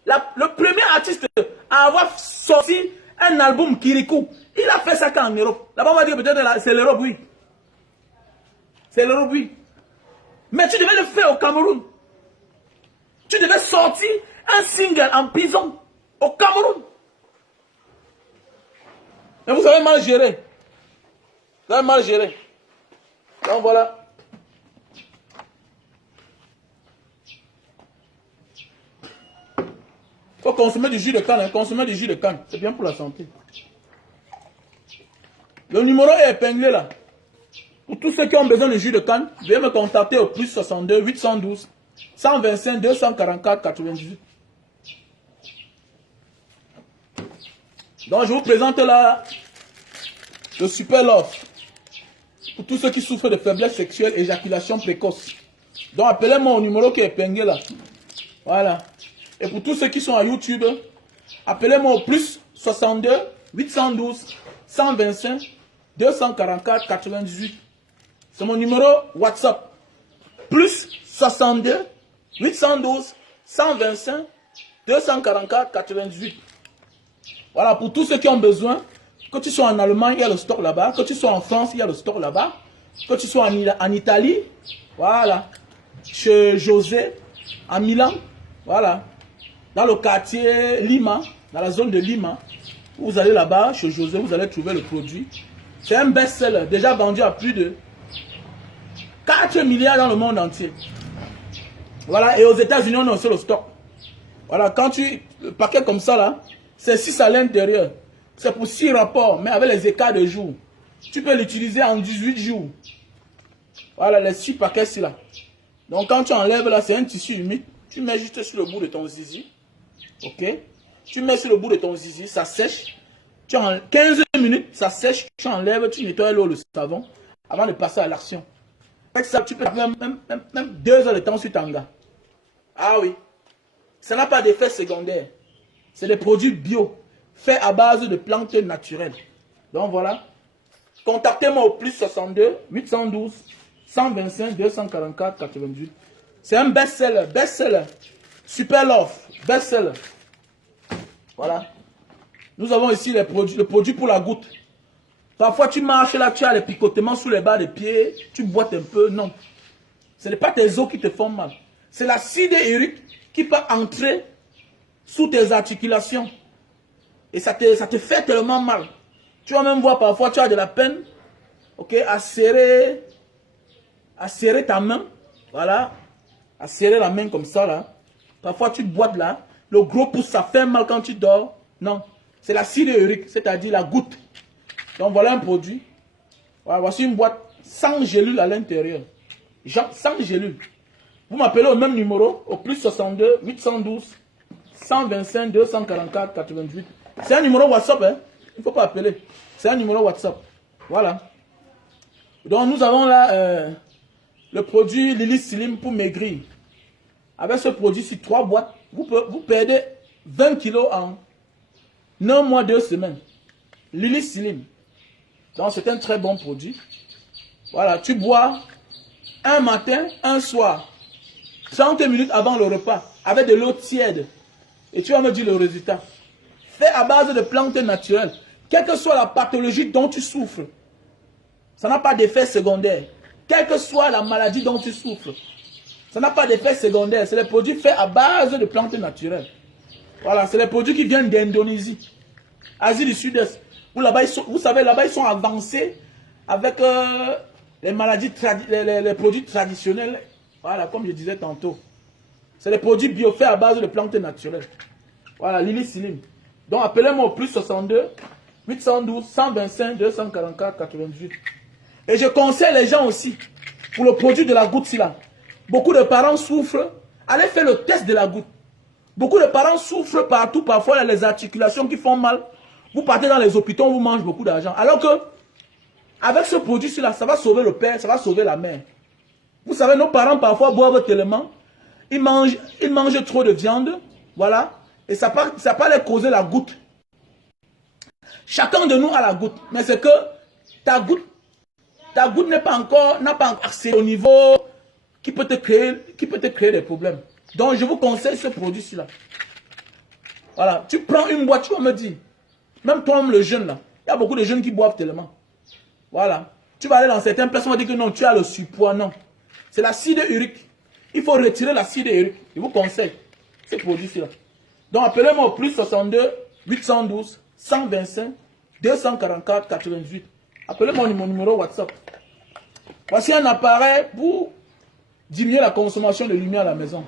le premier artiste à avoir sorti un album Kirikou, il a fait ça qu'en Europe. Là-bas, on va dire peut-être c'est l'Europe, oui. C'est l'Europe, oui. Mais tu devais le faire au Cameroun. Tu devais sortir un single en prison au Cameroun. Mais vous avez mal géré. Vous avez mal géré. Donc voilà. Il faut consommer du jus de canne. Hein. Consommer du jus de canne. C'est bien pour la santé. Le numéro est épinglé là. Pour tous ceux qui ont besoin de jus de canne, veuillez me contacter au plus 62 812 125 244 98. Donc je vous présente là le Super Love. Pour tous ceux qui souffrent de faiblesse sexuelle, éjaculation précoce. Donc appelez-moi au numéro qui est épinglé là. Voilà. Et pour tous ceux qui sont à YouTube, appelez-moi au plus 62 812 125 244 98. C'est mon numéro WhatsApp. Plus 62 812 125 244 98. Voilà, pour tous ceux qui ont besoin, que tu sois en Allemagne, il y a le stock là-bas. Que tu sois en France, il y a le stock là-bas. Que tu sois en Italie, voilà. Chez José, à Milan, voilà. Dans le quartier Lima, dans la zone de Lima, vous allez là-bas, chez José, vous allez trouver le produit. C'est un best-seller, déjà vendu à plus de 4 milliards dans le monde entier. Voilà, et aux États-Unis, on a aussi le stock. Voilà, quand le paquet comme ça là, c'est 6 à l'intérieur. C'est pour 6 rapports, mais avec les écarts de jours. Tu peux l'utiliser en 18 jours. Voilà, les 6 paquets ci là. Donc quand tu enlèves là, c'est un tissu humide. Tu mets juste sur le bout de ton zizi. Ok? Tu mets sur le bout de ton zizi, ça sèche. Tu en 15 minutes, ça sèche. Tu enlèves, tu nettoies l'eau, le savon, avant de passer à l'action. Avec ça, tu peux même 2 heures de temps sur Tanga. Ah oui. Ça n'a pas d'effet secondaire. C'est des produits bio, faits à base de plantes naturelles. Donc voilà. Contactez-moi au plus 62 812 125 244 98. C'est un best-seller, best-seller. Super Love, best-seller. Voilà. Nous avons ici le produit pour la goutte. Parfois tu marches là, tu as les picotements sous les bas des pieds, tu boites un peu. Non. Ce n'est pas tes os qui te font mal. C'est l'acide urique qui peut entrer sous tes articulations. Et ça te fait tellement mal. Tu vas même voir parfois, tu as de la peine, ok, à serrer ta main. Voilà. À serrer la main comme ça, là. Parfois, tu boites là. Le gros pouce, ça fait mal quand tu dors. Non. C'est l'acide urique, c'est-à-dire la goutte. Donc, voilà un produit. Voilà, voici une boîte sans gélule à l'intérieur. Sans gélule. Vous m'appelez au même numéro, au plus 62 812 125 244 88. C'est un numéro WhatsApp, hein. Il ne faut pas appeler. C'est un numéro WhatsApp. Voilà. Donc, nous avons là le produit Lily Slim pour maigrir. Avec ce produit, sur 3 boîtes, vous perdez 20 kilos en 1 mois, 2 semaines. Lily Slim. Donc, c'est un très bon produit. Voilà, tu bois un matin, un soir, 30 minutes avant le repas, avec de l'eau tiède. Et tu vas me dire le résultat. Fait à base de plantes naturelles. Quelle que soit la pathologie dont tu souffres, ça n'a pas d'effet secondaire. Quelle que soit la maladie dont tu souffres, ça n'a pas d'effet secondaire. C'est des produits faits à base de plantes naturelles. Voilà, c'est les produits qui viennent d'Indonésie, Asie du Sud-Est. Vous savez, là-bas, ils sont avancés avec les maladies, les produits traditionnels. Voilà, comme je disais tantôt. C'est des produits bio faits à base de plantes naturelles. Voilà, Lily Slim. Donc, appelez-moi au plus 62 812 125 244 88. Et je conseille les gens aussi, pour le produit de la goutte, là. Beaucoup de parents souffrent. Allez faire le test de la goutte. Beaucoup de parents souffrent partout. Parfois, il y a les articulations qui font mal. Vous partez dans les hôpitaux, on vous mange beaucoup d'argent. Alors que, avec ce produit-là, ça va sauver le père, ça va sauver la mère. Vous savez, nos parents parfois boivent tellement. Ils mangent trop de viande. Voilà. Et ça peut les causer la goutte. Chacun de nous a la goutte. Mais c'est que ta goutte n'a pas encore accès au niveau qui peut te créer des problèmes. Donc, je vous conseille ce produit-ci-là. Voilà. Tu prends une boîte, tu vas me dire. Même toi-même, le jeune, là. Il y a beaucoup de jeunes qui boivent tellement. Voilà. Tu vas aller dans certaines personnes, on va dire que non, tu as le surpoids. Non. C'est l'acide urique. Il faut retirer l'acide urique. Je vous conseille ce produit-ci-là. Donc, appelez-moi au plus 62 812 125 244 88. Appelez mon numéro WhatsApp. Voici un appareil pour diminuer la consommation de lumière à la maison.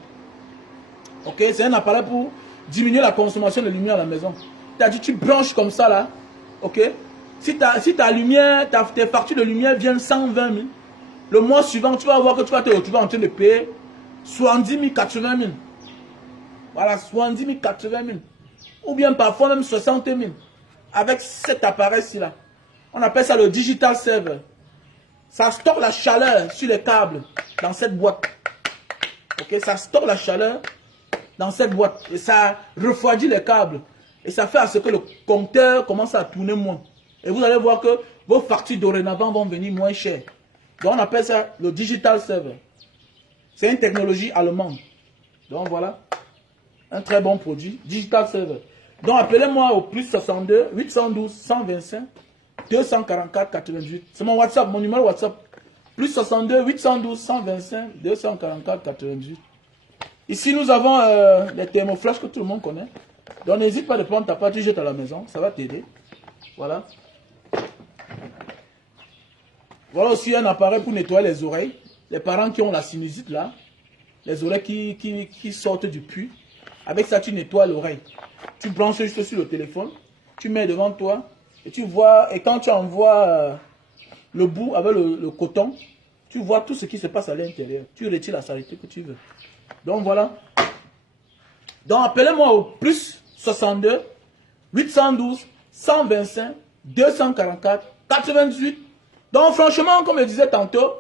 Ok, c'est un appareil pour diminuer la consommation de lumière à la maison. C'est-à-dire, tu branches comme ça là. Ok, si ta lumière, tes factures de lumière viennent 120 000, le mois suivant, tu vas voir que tu vas te retrouver en train de payer 70 000, 80 000. Voilà, 70 000, 80 000. Ou bien parfois même 60 000. Avec cet appareil-ci là. On appelle ça le digital server. Ça stocke la chaleur sur les câbles dans cette boîte. Ok, ça stocke la chaleur dans cette boîte. Et ça refroidit les câbles. Et ça fait à ce que le compteur commence à tourner moins. Et vous allez voir que vos factures dorénavant vont venir moins chères. Donc on appelle ça le digital server. C'est une technologie allemande. Donc voilà. Un très bon produit. Digital server. Donc appelez-moi au plus 62 812 125 244 88. C'est mon WhatsApp, mon numéro WhatsApp. Plus 62 812 125 244 88. Ici nous avons les thermoflash que tout le monde connaît. Donc n'hésite pas de prendre ta part, tu jettes à la maison. Ça va t'aider. Voilà. Voilà aussi un appareil pour nettoyer les oreilles. Les parents qui ont la sinusite là. Les oreilles qui sortent du puits. Avec ça, tu nettoies l'oreille. Tu branches juste sur le téléphone. Tu mets devant toi. Et tu vois, et quand tu envoies le bout avec le coton, tu vois tout ce qui se passe à l'intérieur. Tu retires la saleté que tu veux. Donc voilà. Donc appelez-moi au plus 62 812 125 244 88. Donc franchement, comme je disais tantôt,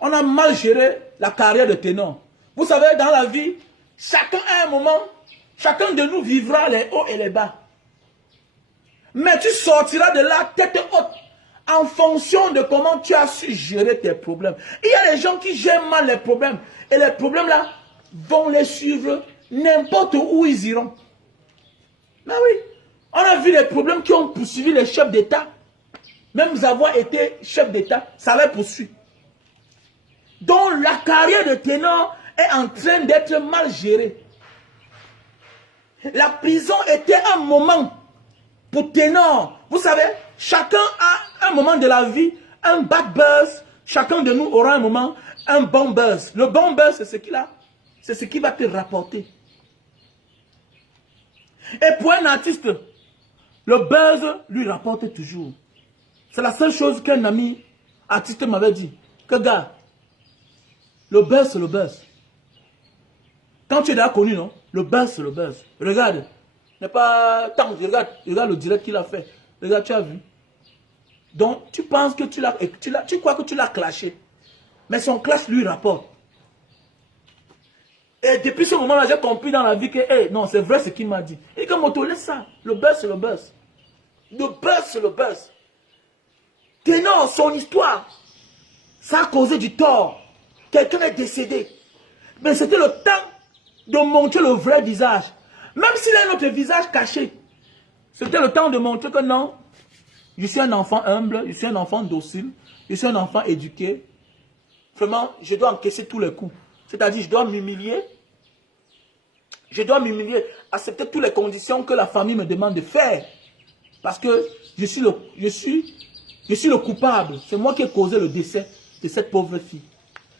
on a mal géré la carrière de ténor. Vous savez, dans la vie, chacun à un moment, chacun de nous vivra les hauts et les bas. Mais tu sortiras de là tête haute en fonction de comment tu as su gérer tes problèmes. Il y a des gens qui gèrent mal les problèmes. Et les problèmes là vont les suivre n'importe où ils iront. Mais oui, on a vu les problèmes qui ont poursuivi les chefs d'État. Même avoir été chef d'État, ça les poursuit. Donc la carrière de ténor est en train d'être mal gérée. La prison était un moment pour ténor. Vous savez, chacun a un moment de la vie, un bad buzz. Chacun de nous aura un moment, un bon buzz. Le bon buzz, c'est ce qu'il a. C'est ce qui va te rapporter. Et pour un artiste, le buzz lui rapporte toujours. C'est la seule chose qu'un ami artiste m'avait dit. Que gars, le buzz, c'est le buzz. Quand tu es déjà connu, non? Le buzz, c'est le buzz. Regarde. N'est pas tant. Regarde le direct qu'il a fait. Regarde, tu as vu. Donc, tu penses que tu crois que tu l'as clashé. Mais son clash lui rapporte. Et depuis ce moment-là, j'ai compris dans la vie que, hey, non, c'est vrai ce qu'il m'a dit. Et comme on te laisse ça. Le buzz, c'est le buzz. Le buzz, c'est le buzz. Ténor, son histoire, ça a causé du tort. Quelqu'un est décédé. Mais c'était le temps de montrer le vrai visage. Même s'il a un autre visage caché. C'était le temps de montrer que non, je suis un enfant humble, je suis un enfant docile, je suis un enfant éduqué. Vraiment, je dois encaisser tous les coups. C'est-à-dire, je dois m'humilier. Je dois m'humilier, accepter toutes les conditions que la famille me demande de faire. Parce que je suis le coupable. C'est moi qui ai causé le décès de cette pauvre fille.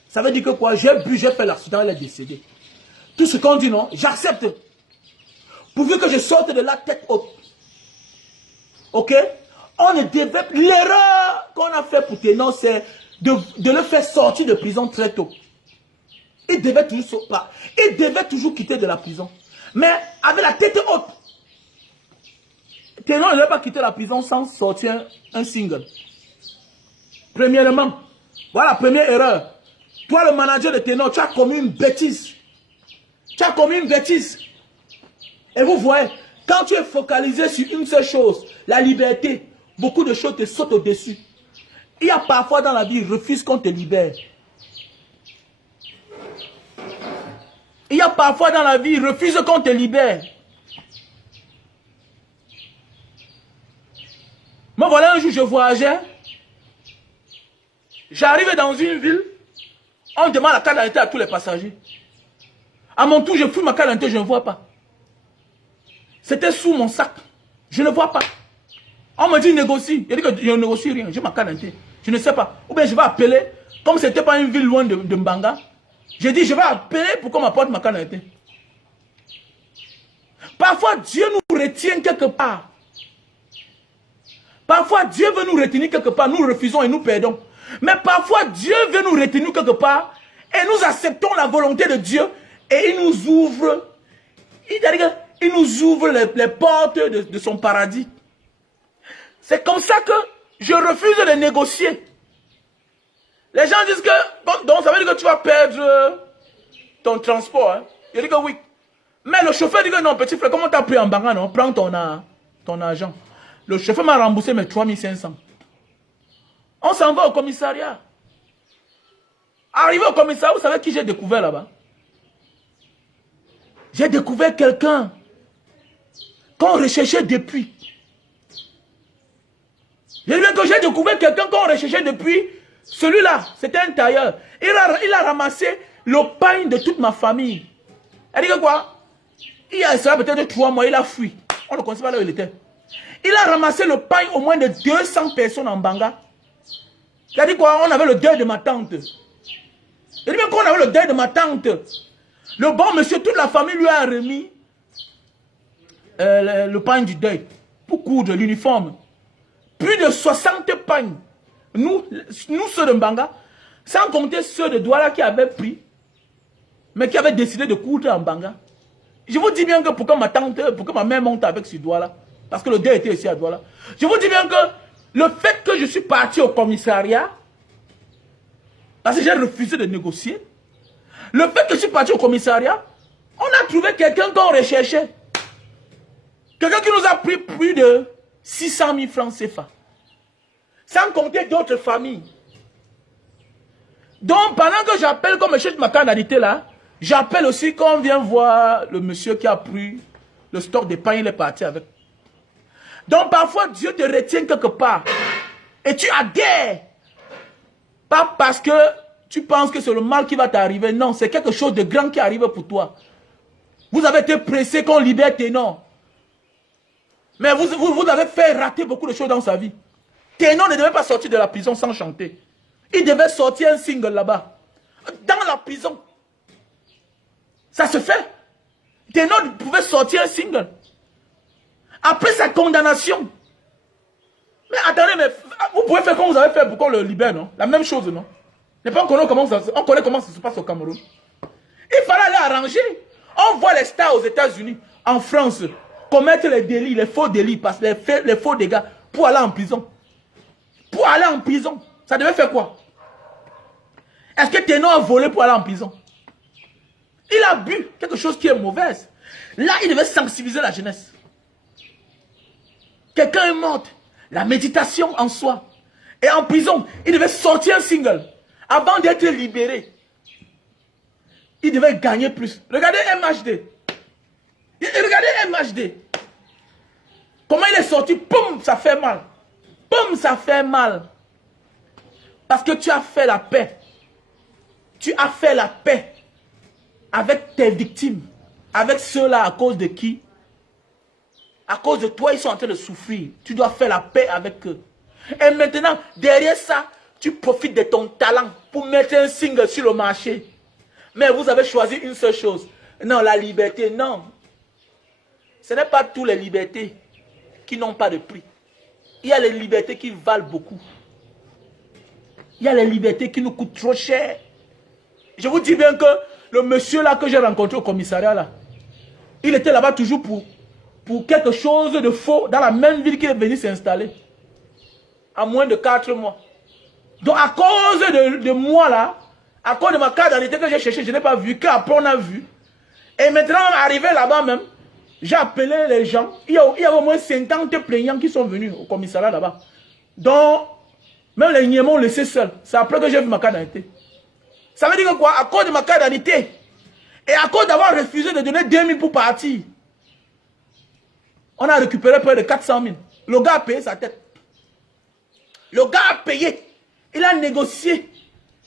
Ça veut dire que quoi? J'ai bu, j'ai fait l'accident, elle est décédée. Tout ce qu'on dit, non, j'accepte. Pourvu que je sorte de la tête haute. Ok? On ne devait... L'erreur qu'on a fait pour Ténor, c'est de le faire sortir de prison très tôt. Il devait toujours quitter de la prison. Mais avec la tête haute. Ténor ne devait pas quitter la prison sans sortir un single. Premièrement, voilà la première erreur. Toi, le manager de Ténor, tu as commis une bêtise. Tu as commis une bêtise. Et vous voyez, quand tu es focalisé sur une seule chose, la liberté, beaucoup de choses te sautent au-dessus. Il y a parfois dans la vie, refuse qu'on te libère. Il y a parfois dans la vie, refuse qu'on te libère. Moi, voilà, un jour, je voyageais. J'arrive dans une ville. On demande la carte d'identité à tous les passagers. À mon tour, je fouille ma carte d'identité, je ne vois pas. C'était sous mon sac. Je ne vois pas. On me dit négocie. Je dis que je ne négocie rien. J'ai ma carte d'identité. Je ne sais pas. Ou bien je vais appeler. Comme ce n'était pas une ville loin de Mbanga. J'ai dit je vais appeler pour qu'on m'apporte ma carte d'identité. Parfois Dieu nous retient quelque part. Parfois Dieu veut nous retenir quelque part. Nous refusons et nous perdons. Mais parfois Dieu veut nous retenir quelque part. Et nous acceptons la volonté de Dieu. Et il nous ouvre. Il nous ouvre les portes de son paradis. C'est comme ça que je refuse de négocier. Les gens disent que, donc ça veut dire que tu vas perdre ton transport. Hein? Je dis que oui. Mais le chauffeur dit que non, petit frère, comment tu as pris en Mbanga, non? Prends ton argent. Le chauffeur m'a remboursé mes 3500. On s'en va au commissariat. Arrivé au commissariat, vous savez qui j'ai découvert là-bas? J'ai découvert quelqu'un qu'on recherchait depuis. J'ai découvert quelqu'un qu'on recherchait depuis. Celui-là, c'était un tailleur. Il a ramassé le pain de toute ma famille. Elle dit que quoi? Il y a ça peut-être 3 mois, il a fui. On ne connaissait pas là où il était. Il a ramassé le pain au moins de 200 personnes en Mbanga. Il a dit quoi? On avait le deuil de ma tante. Il dit même qu'on avait le deuil de ma tante. Le bon monsieur, toute la famille lui a remis le pain du deuil pour coudre l'uniforme. Plus de 60 pains. Nous ceux de Mbanga, sans compter ceux de Douala qui avaient pris, mais qui avaient décidé de coudre en Mbanga. Je vous dis bien que pourquoi ma mère monte avec ce Douala, parce que le deuil était ici à Douala. Je vous dis bien que le fait que je suis parti au commissariat, parce que j'ai refusé de négocier, le fait que je suis parti au commissariat, on a trouvé quelqu'un qu'on recherchait. Quelqu'un qui nous a pris plus de 600 000 francs CFA. Sans compter d'autres familles. Donc, pendant que j'appelle, comme je cherche ma carte d'identité là, j'appelle aussi quand on vient voir le monsieur qui a pris le stock de pain, il est parti avec. Donc, parfois, Dieu te retient quelque part. Et tu adhères. Pas parce que tu penses que c'est le mal qui va t'arriver. Non, c'est quelque chose de grand qui arrive pour toi. Vous avez été pressé qu'on libère Ténor. Mais vous avez fait rater beaucoup de choses dans sa vie. Ténor ne devait pas sortir de la prison sans chanter. Il devait sortir un single là-bas. Dans la prison. Ça se fait. Ténor pouvait sortir un single. Après sa condamnation. Mais attendez, mais vous pouvez faire comme vous avez fait pour qu'on le libère, non? La même chose, non? On connaît comment ça se passe au Cameroun. Il fallait aller arranger. On voit les stars aux États-Unis, en France, commettre les délits, les faux délits, les faux dégâts, pour aller en prison. Pour aller en prison. Ça devait faire quoi? Est-ce que Ténor a volé pour aller en prison? Il a bu quelque chose qui est mauvaise. Là, il devait sensibiliser la jeunesse. Quelqu'un est mort. La méditation en soi. Et en prison, il devait sortir un single. Avant d'être libéré, il devait gagner plus. Regardez MHD. Regardez MHD. Comment il est sorti, poum, ça fait mal. Poum, ça fait mal. Parce que tu as fait la paix. Tu as fait la paix avec tes victimes. Avec ceux-là à cause de qui? À cause de toi, ils sont en train de souffrir. Tu dois faire la paix avec eux. Et maintenant, derrière ça, tu profites de ton talent pour mettre un single sur le marché. Mais vous avez choisi une seule chose. Non, la liberté, non. Ce n'est pas toutes les libertés qui n'ont pas de prix. Il y a les libertés qui valent beaucoup. Il y a les libertés qui nous coûtent trop cher. Je vous dis bien que le monsieur là que j'ai rencontré au commissariat là, il était là-bas toujours pour quelque chose de faux dans la même ville qu'il est venu s'installer. À moins de 4 mois. Donc à cause de moi là, à cause de ma carte d'identité que j'ai cherché, je n'ai pas vu, qu'après on a vu. Et maintenant, arrivé là-bas même, j'ai appelé les gens. Il y a au moins 50 plaignants qui sont venus au commissariat là-bas. Donc, même les Niémons m'ont laissé seul. C'est après que j'ai vu ma carte d'identité. Ça veut dire que quoi? À cause de ma carte d'identité et à cause d'avoir refusé de donner 2000 pour partir, on a récupéré près de 400 000. Le gars a payé sa tête. Le gars a payé. Il a négocié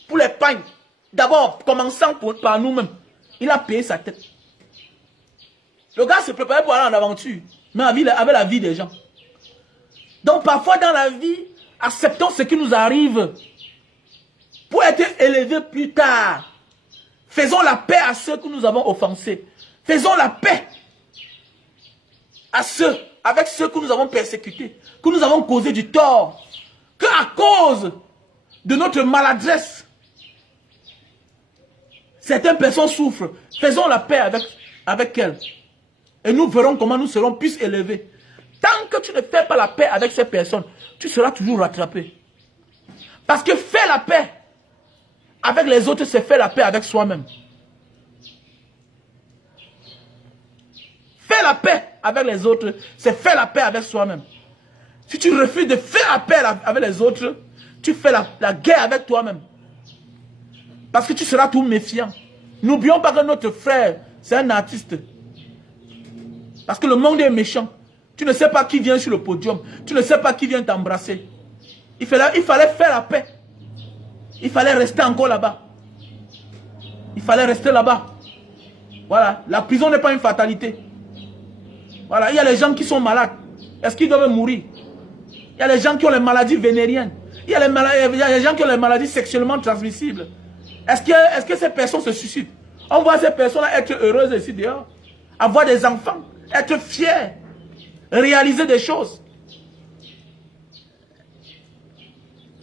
pour les pagnes. D'abord, commençant par nous-mêmes. Il a payé sa tête. Le gars se préparait pour aller en aventure. Mais avec la vie des gens. Donc parfois dans la vie, acceptons ce qui nous arrive pour être élevés plus tard. Faisons la paix à ceux que nous avons offensés. Faisons la paix avec ceux que nous avons persécutés, que nous avons causé du tort, que à cause de notre maladresse, certaines personnes souffrent. Faisons la paix avec elles. Et nous verrons comment nous serons plus élevés. Tant que tu ne fais pas la paix avec ces personnes, tu seras toujours rattrapé. Parce que faire la paix avec les autres, c'est faire la paix avec soi-même. Faire la paix avec les autres, c'est faire la paix avec soi-même. Si tu refuses de faire la paix avec les autres, tu fais la guerre avec toi-même. Parce que tu seras tout méfiant. N'oublions pas que notre frère, c'est un artiste. Parce que le monde est méchant. Tu ne sais pas qui vient sur le podium. Tu ne sais pas qui vient t'embrasser. Il fallait faire la paix. Il fallait rester encore là-bas. Il fallait rester là-bas. Voilà. La prison n'est pas une fatalité. Voilà. Il y a les gens qui sont malades. Est-ce qu'ils doivent mourir? Il y a les gens qui ont les maladies vénériennes. Il y a les gens qui ont les maladies sexuellement transmissibles. Est-ce que ces personnes se suicident? On voit ces personnes-là être heureuses ici dehors. Avoir des enfants. Être fiers. Réaliser des choses.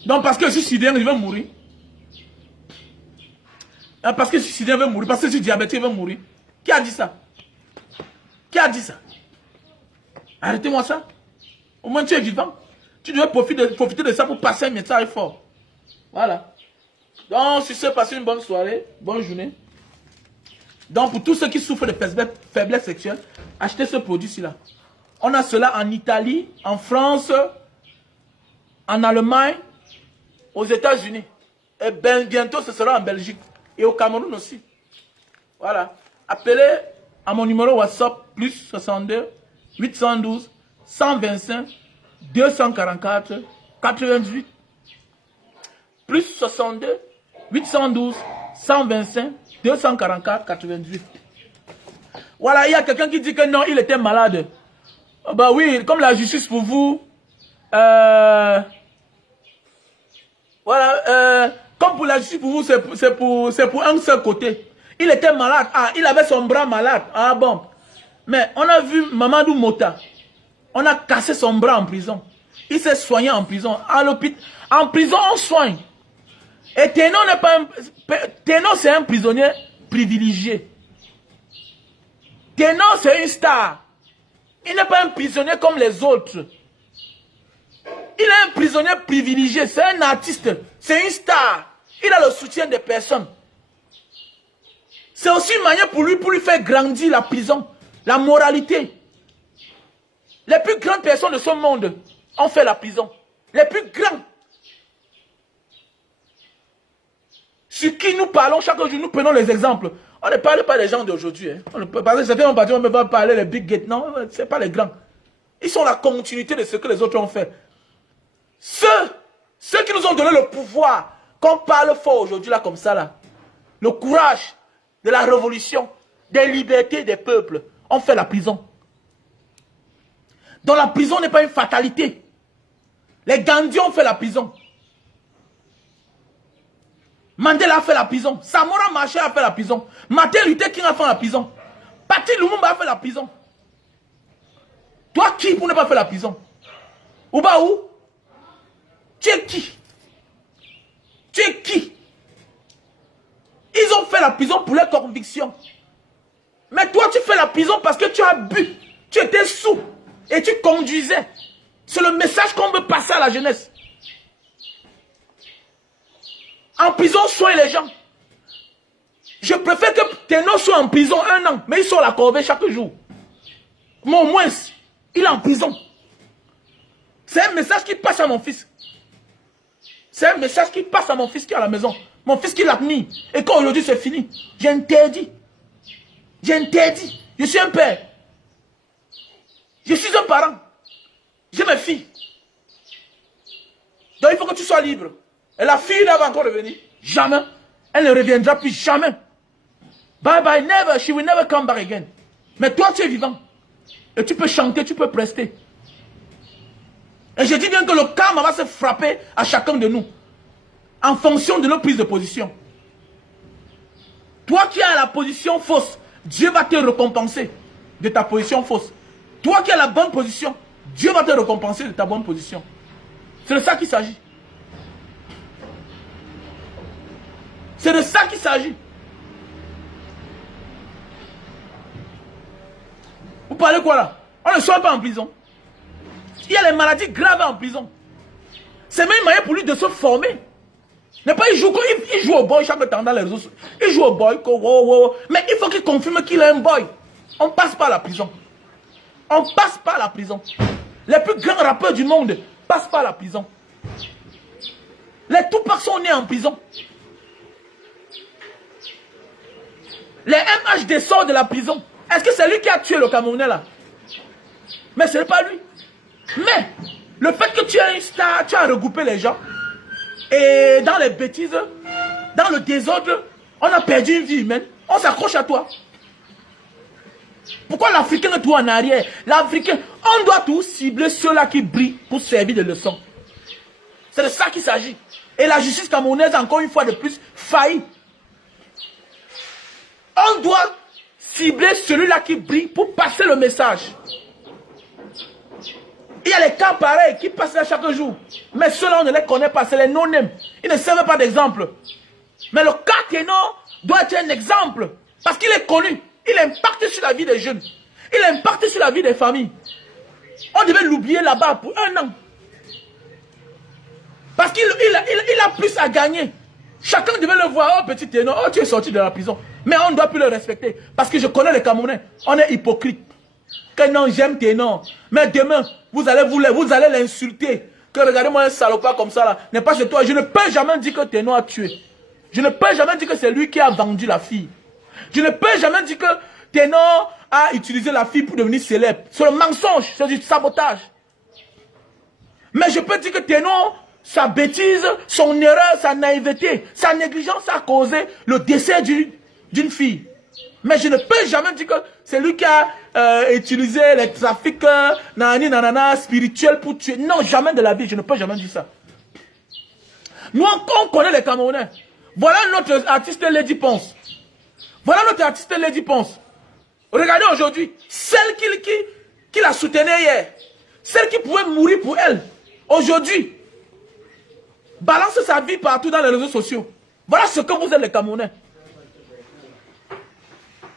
Donc parce que je suis suicidien, il va mourir. Parce que je suis suicidien, il va mourir. Parce que je suis diabétique, il va mourir. Qui a dit ça? Qui a dit ça? Arrêtez-moi ça. Au moins tu es vivant. Tu dois profiter de ça pour passer un message fort. Voilà. Donc, si c'est passé une bonne soirée, bonne journée. Donc, pour tous ceux qui souffrent de faiblesse sexuelle, achetez ce produit-ci-là. On a cela en Italie, en France, en Allemagne, aux États-Unis. Et bientôt, ce sera en Belgique. Et au Cameroun aussi. Voilà. Appelez à mon numéro WhatsApp, plus 62 812 125 244 88. Plus 62 812 125 244 88. Voilà, il y a quelqu'un qui dit que non, il était malade. Bah oui, comme la justice pour vous. Voilà, comme pour la justice pour vous, c'est pour un seul côté. Il était malade. Ah, il avait son bras malade. Ah bon. Mais on a vu Mamadou Mota. On a cassé son bras en prison. Il s'est soigné en prison. À l'hôpital. En prison, on soigne. Et Ténon n'est pas Ténon, c'est un prisonnier privilégié. Ténon, c'est une star. Il n'est pas un prisonnier comme les autres. Il est un prisonnier privilégié. C'est un artiste. C'est une star. Il a le soutien des personnes. C'est aussi une manière pour lui faire grandir la prison. La moralité. Les plus grandes personnes de ce monde ont fait la prison. Les plus grands. Sur qui nous parlons chaque jour, nous prenons les exemples. On ne parle pas des gens d'aujourd'hui. Hein. Parce que certains partir, on ne peut pas parler des big gates. Non, ce n'est pas les grands. Ils sont la continuité de ce que les autres ont fait. Ceux qui nous ont donné le pouvoir, qu'on parle fort aujourd'hui, là, comme ça, là. Le courage de la révolution, des libertés des peuples, ont fait la prison. Donc la prison n'est pas une fatalité. Les Gandhi ont fait la prison. Mandela a fait la prison. Samora Machel a fait la prison. Martin Luther King a fait la prison. Patrice Lumumba a fait la prison. Toi qui pour ne pas faire la prison? Ou bah où? Tu es qui? Tu es qui? Ils ont fait la prison pour leurs convictions. Mais toi tu fais la prison parce que tu as bu. Tu étais sous. Et tu conduisais. C'est le message qu'on veut passer à la jeunesse. En prison, soigne les gens. Je préfère que Ténon soit en prison 1 an, mais il sort la corvée chaque jour. Mais au moins, il est en prison. C'est un message qui passe à mon fils. C'est un message qui passe à mon fils qui est à la maison. Mon fils qui l'admire. Et quand aujourd'hui c'est fini, j'interdis. J'interdis. Je suis un père. Je suis un parent. J'ai mes filles. Donc il faut que tu sois libre. Et la fille là va encore revenir. Jamais. Elle ne reviendra plus jamais. Bye bye, never. She will never come back again. Mais toi tu es vivant. Et tu peux chanter, tu peux prester. Et je dis bien que le karma va se frapper à chacun de nous. En fonction de nos prises de position. Toi qui as la position fausse, Dieu va te récompenser de ta position fausse. Toi qui as la bonne position, Dieu va te récompenser de ta bonne position. C'est de ça qu'il s'agit. C'est de ça qu'il s'agit. Vous parlez quoi là? On ne soit pas en prison. Il y a les maladies graves en prison. C'est même moyen pour lui de se former. N'est pas il joue au boy chaque temps dans les réseaux sociaux. Il joue au boy. Mais il faut qu'il confirme qu'il est un boy. On passe pas à la prison. On passe pas à la prison. Les plus grands rappeurs du monde passent pas à la prison. Les Tupac sont nés en prison. Les MHD sortent de la prison. Est-ce que c'est lui qui a tué le Camerounais là? Mais ce n'est pas lui. Mais le fait que tu es une star, tu as regroupé les gens. Et dans les bêtises, dans le désordre, on a perdu une vie humaine. On s'accroche à toi. Pourquoi l'Africain est tout en arrière? L'Africain, on doit tout cibler ceux-là qui brillent pour servir de leçon. C'est de ça qu'il s'agit. Et la justice camerounaise, encore une fois de plus, faillit. On doit cibler celui-là qui brille pour passer le message. Il y a les cas pareils qui passent là chaque jour. Mais ceux-là, on ne les connaît pas. C'est les non-name. Ils ne servent pas d'exemple. Mais le cas ténor doit être un exemple. Parce qu'il est connu. Il impacte sur la vie des jeunes. Il impacte sur la vie des familles. On devait l'oublier là-bas pour 1 an. Parce qu'il a plus à gagner. Chacun devait le voir. Oh, petit ténor, oh, tu es sorti de la prison. Mais on ne doit plus le respecter. Parce que je connais les Camerounais. On est hypocrite. Que non, j'aime ténor. Mais demain, vous allez l'insulter. Que regardez-moi un salopard comme ça là. N'est pas chez toi. Je ne peux jamais dire que ténor a tué. Je ne peux jamais dire que c'est lui qui a vendu la fille. Je ne peux jamais dire que ténor a utilisé la fille pour devenir célèbre. C'est le mensonge. C'est du sabotage. Mais je peux dire que ténor, sa bêtise, son erreur, sa naïveté, sa négligence a causé le décès d'une fille. Mais je ne peux jamais dire que c'est lui qui a utilisé les trafics spirituels pour tuer. Non, jamais de la vie. Je ne peux jamais dire ça. Nous, on connaît les Camerounais. Voilà notre artiste Lady Ponce. Voilà notre artiste Lady Ponce. Regardez aujourd'hui. Celle qui la soutenait hier. Celle qui pouvait mourir pour elle. Aujourd'hui. Balance sa vie partout dans les réseaux sociaux. Voilà ce que vous êtes les Camerounais.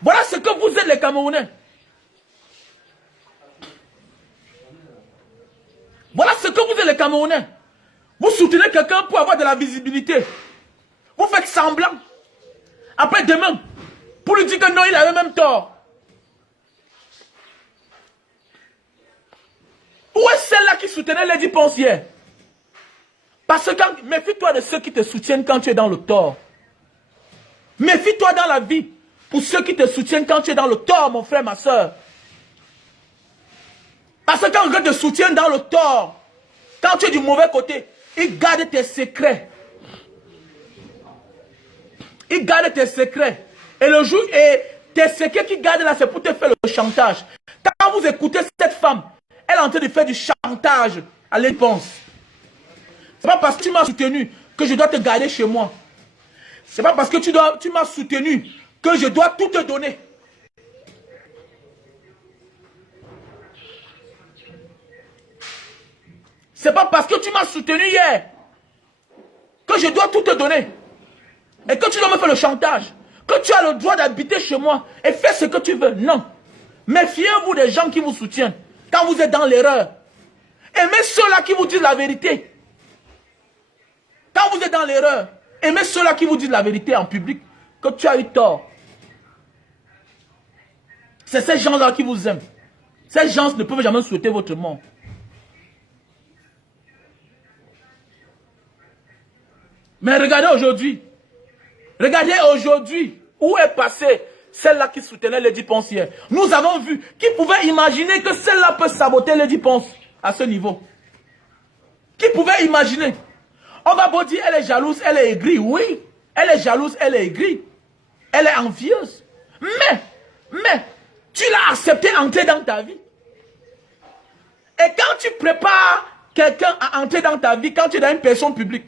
Voilà ce que vous êtes les Camerounais. Voilà ce que vous êtes les Camerounais. Vous soutenez quelqu'un pour avoir de la visibilité. Vous faites semblant. Après demain, pour lui dire que non, il avait même tort. Où est celle-là qui soutenait Lady Ponce hier? Parce que méfie-toi de ceux qui te soutiennent quand tu es dans le tort. Méfie-toi dans la vie pour ceux qui te soutiennent quand tu es dans le tort, mon frère, ma soeur. Parce que quand quelqu'un te soutient dans le tort, quand tu es du mauvais côté, il garde tes secrets. Il garde tes secrets. Et le jour, tes secrets qu'il garde là, c'est pour te faire le chantage. Quand vous écoutez cette femme, elle est en train de faire du chantage à Lady Ponce. C'est pas parce que tu m'as soutenu que je dois te garder chez moi. C'est pas parce que tu m'as soutenu que je dois tout te donner. C'est pas parce que tu m'as soutenu hier que je dois tout te donner. Et que tu dois me faire le chantage. Que tu as le droit d'habiter chez moi et faire ce que tu veux. Non. Méfiez-vous des gens qui vous soutiennent quand vous êtes dans l'erreur. Aimez ceux-là qui vous disent la vérité. Quand vous êtes dans l'erreur, aimez ceux-là qui vous disent la vérité en public, que tu as eu tort. C'est ces gens-là qui vous aiment. Ces gens ne peuvent jamais souhaiter votre mort. Mais regardez aujourd'hui, où est passée celle-là qui soutenait Lady Ponce hier. Nous avons vu, qui pouvait imaginer que celle-là peut saboter Lady Ponce à ce niveau? Qui pouvait imaginer? On va beau dire, elle est jalouse, elle est aigrie. Oui, elle est jalouse, elle est aigrie. Elle est envieuse. Mais, tu l'as accepté entrer dans ta vie. Et quand tu prépares quelqu'un a entré dans ta vie quand tu es dans une personne publique,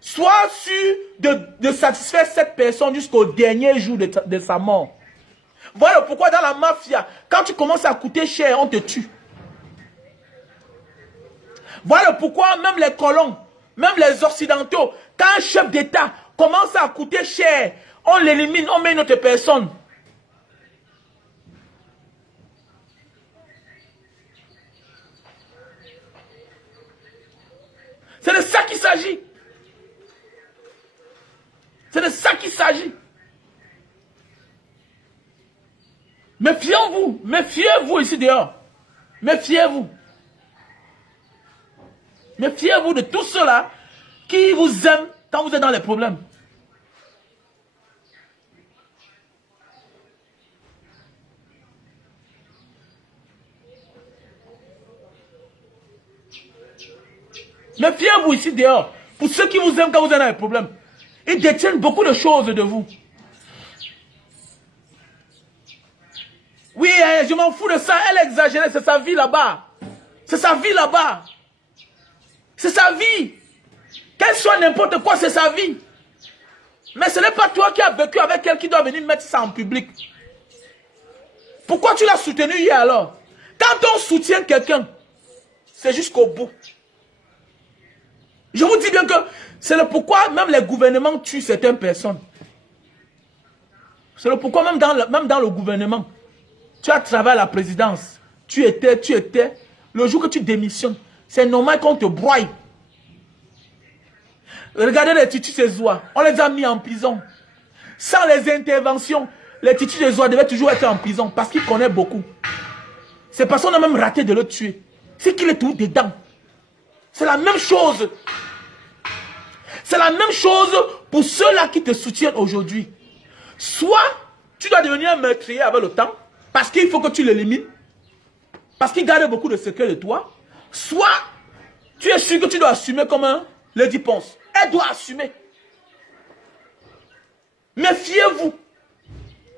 sois sûr de satisfaire cette personne jusqu'au dernier jour de sa mort. Voilà pourquoi dans la mafia, quand tu commences à coûter cher, on te tue. Voilà pourquoi même les colons, même les occidentaux, quand un chef d'État commence à coûter cher, on l'élimine, on met une autre personne. C'est de ça qu'il s'agit. C'est de ça qu'il s'agit. Méfiez-vous, méfiez-vous ici dehors. Méfiez-vous. Méfiez-vous de tous ceux-là qui vous aiment quand vous êtes dans les problèmes. Méfiez-vous ici dehors. Pour ceux qui vous aiment quand vous êtes dans les problèmes. Ils détiennent beaucoup de choses de vous. Oui, je m'en fous de ça. Elle exagère, c'est sa vie là-bas. C'est sa vie là-bas. C'est sa vie. Qu'elle soit n'importe quoi, c'est sa vie. Mais ce n'est pas toi qui as vécu avec elle qui doit venir mettre ça en public. Pourquoi tu l'as soutenu hier alors? Quand on soutient quelqu'un, c'est jusqu'au bout. Je vous dis bien que c'est le pourquoi même les gouvernements tuent certaines personnes. C'est le pourquoi même dans le gouvernement, tu as travaillé à la présidence, tu étais, le jour que tu démissionnes, c'est normal qu'on te broie. Regardez les Titus Sezoua, on les a mis en prison. Sans les interventions, les Titus Sezoua devaient toujours être en prison parce qu'ils connaissent beaucoup. C'est parce qu'on a même raté de le tuer. C'est qu'il est tout dedans. C'est la même chose. C'est la même chose pour ceux-là qui te soutiennent aujourd'hui. Soit tu dois devenir un meurtrier avec le temps, parce qu'il faut que tu l'élimines, parce qu'il garde beaucoup de secrets de toi. Soit tu es sûr que tu dois assumer comme un Lady Ponce. Elle doit assumer. Méfiez-vous.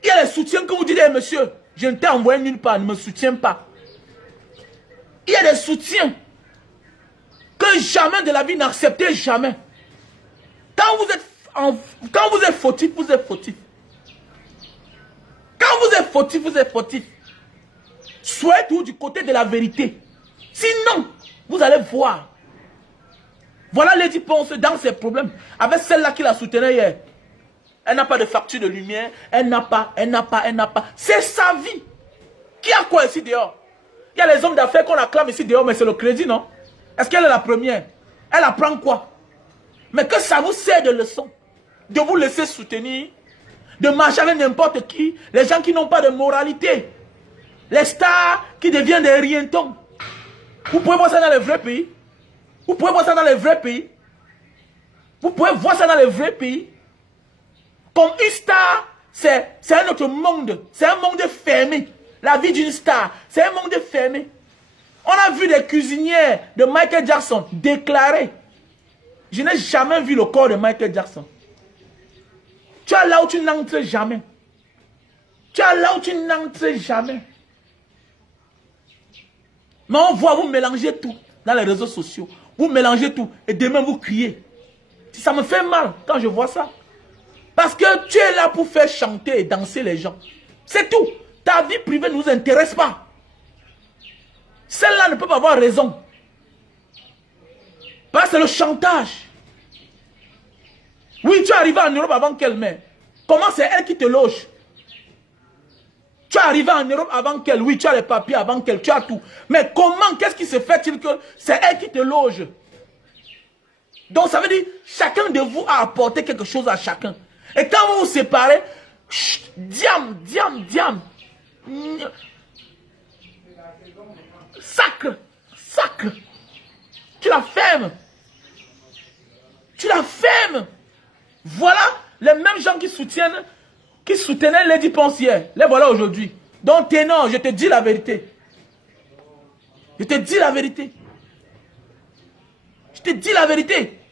Il y a les soutiens que vous dites, hey, monsieur, je ne t'ai envoyé nulle part, ne me soutiens pas. Il y a des soutiens que jamais de la vie n'acceptez jamais. Quand vous êtes fautif, vous êtes fautif. Quand vous êtes fautif, vous êtes fautif. Soyez toujours du côté de la vérité. Sinon, vous allez voir. Voilà Lady Ponce dans ses problèmes. Avec celle-là qui la soutenait hier. Elle n'a pas de facture de lumière. Elle n'a pas. C'est sa vie. Qui a quoi ici dehors? Il y a les hommes d'affaires qu'on acclame ici dehors, mais c'est le crédit, non? Est-ce qu'elle est la première? Elle apprend quoi? Mais que ça vous sert de leçon. De vous laisser soutenir. De marcher avec n'importe qui. Les gens qui n'ont pas de moralité. Les stars qui deviennent des rientons. Vous pouvez voir ça dans les vrais pays. Vous pouvez voir ça dans les vrais pays. Vous pouvez voir ça dans les vrais pays. Comme une star, c'est un autre monde. C'est un monde fermé. La vie d'une star, c'est un monde fermé. On a vu des cuisinières de Michael Jackson déclarer. Je n'ai jamais vu le corps de Michael Jackson. Tu es là où tu n'entres jamais. Tu es là où tu n'entres jamais. Mais on voit vous mélanger tout dans les réseaux sociaux. Vous mélangez tout et demain vous criez. Ça me fait mal quand je vois ça. Parce que tu es là pour faire chanter et danser les gens. C'est tout. Ta vie privée ne nous intéresse pas. Celle-là ne peut pas avoir raison. Parce que c'est le chantage. Oui, tu es arrivé en Europe avant qu'elle meure. Comment c'est elle qui te loge? Tu es arrivé en Europe avant qu'elle, oui, tu as les papiers avant qu'elle, tu as tout. Mais comment, qu'est-ce qui se fait-il que c'est elle qui te loge? Donc ça veut dire, chacun de vous a apporté quelque chose à chacun. Et quand vous vous séparez, diam. Sacre. Tu la fermes. Voilà les mêmes gens qui soutenaient Lady Ponce hier. Les voilà aujourd'hui. Donc Ténor, je te dis la vérité. Je te dis la vérité.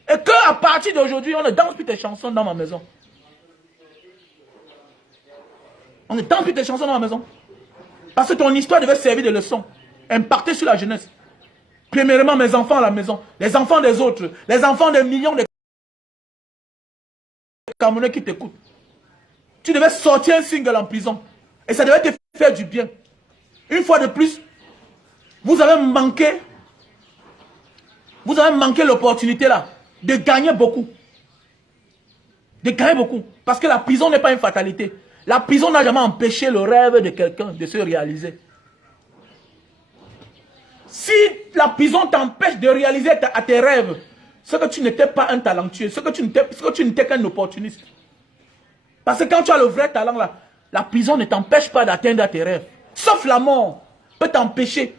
Et qu'à partir d'aujourd'hui, on ne danse plus tes chansons dans ma maison. Parce que ton histoire devait servir de leçon. Impacter sur la jeunesse. Premièrement, mes enfants à la maison, les enfants des autres, les enfants des millions de Camerounais qui t'écoutent. Tu devais sortir un single en prison. Et ça devait te faire du bien. Une fois de plus, vous avez manqué l'opportunité là de gagner beaucoup. De gagner beaucoup. Parce que la prison n'est pas une fatalité. La prison n'a jamais empêché le rêve de quelqu'un de se réaliser. Si la prison t'empêche de réaliser tes rêves, c'est que tu n'étais pas un talentueux, c'est que tu n'étais qu'un opportuniste. Parce que quand tu as le vrai talent là, la prison ne t'empêche pas d'atteindre tes rêves. Sauf la mort peut t'empêcher.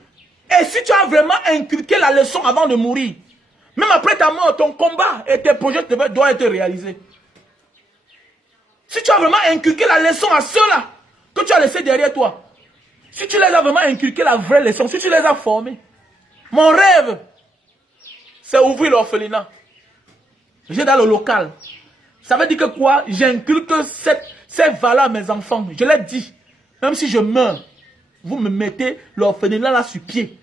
Et si tu as vraiment inculqué la leçon avant de mourir, même après ta mort, ton combat et tes projets doivent être réalisés. Si tu as vraiment inculqué la leçon à ceux-là que tu as laissés derrière toi, si tu les as vraiment inculqué la vraie leçon, si tu les as formés, mon rêve, c'est ouvrir l'orphelinat. J'ai dans le local. Ça veut dire que quoi? J'inculque ces valeurs à mes enfants. Je l'ai dit. Même si je meurs, vous me mettez l'orphelinat là sur pied.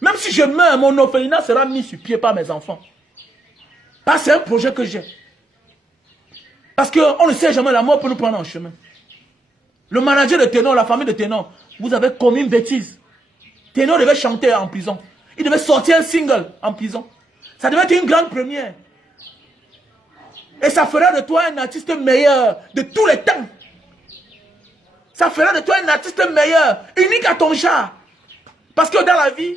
Même si je meurs, mon orphelinat sera mis sur pied par mes enfants. Parce que c'est un projet que j'ai. Parce qu'on ne sait jamais, la mort peut nous prendre en chemin. Le manager de Ténor, la famille de Ténor, vous avez commis une bêtise. Ténor devait chanter en prison. Il devait sortir un single en prison. Ça devait être une grande première. Et ça fera de toi un artiste meilleur de tous les temps. Ça fera de toi un artiste meilleur, unique à ton genre. Parce que dans la vie,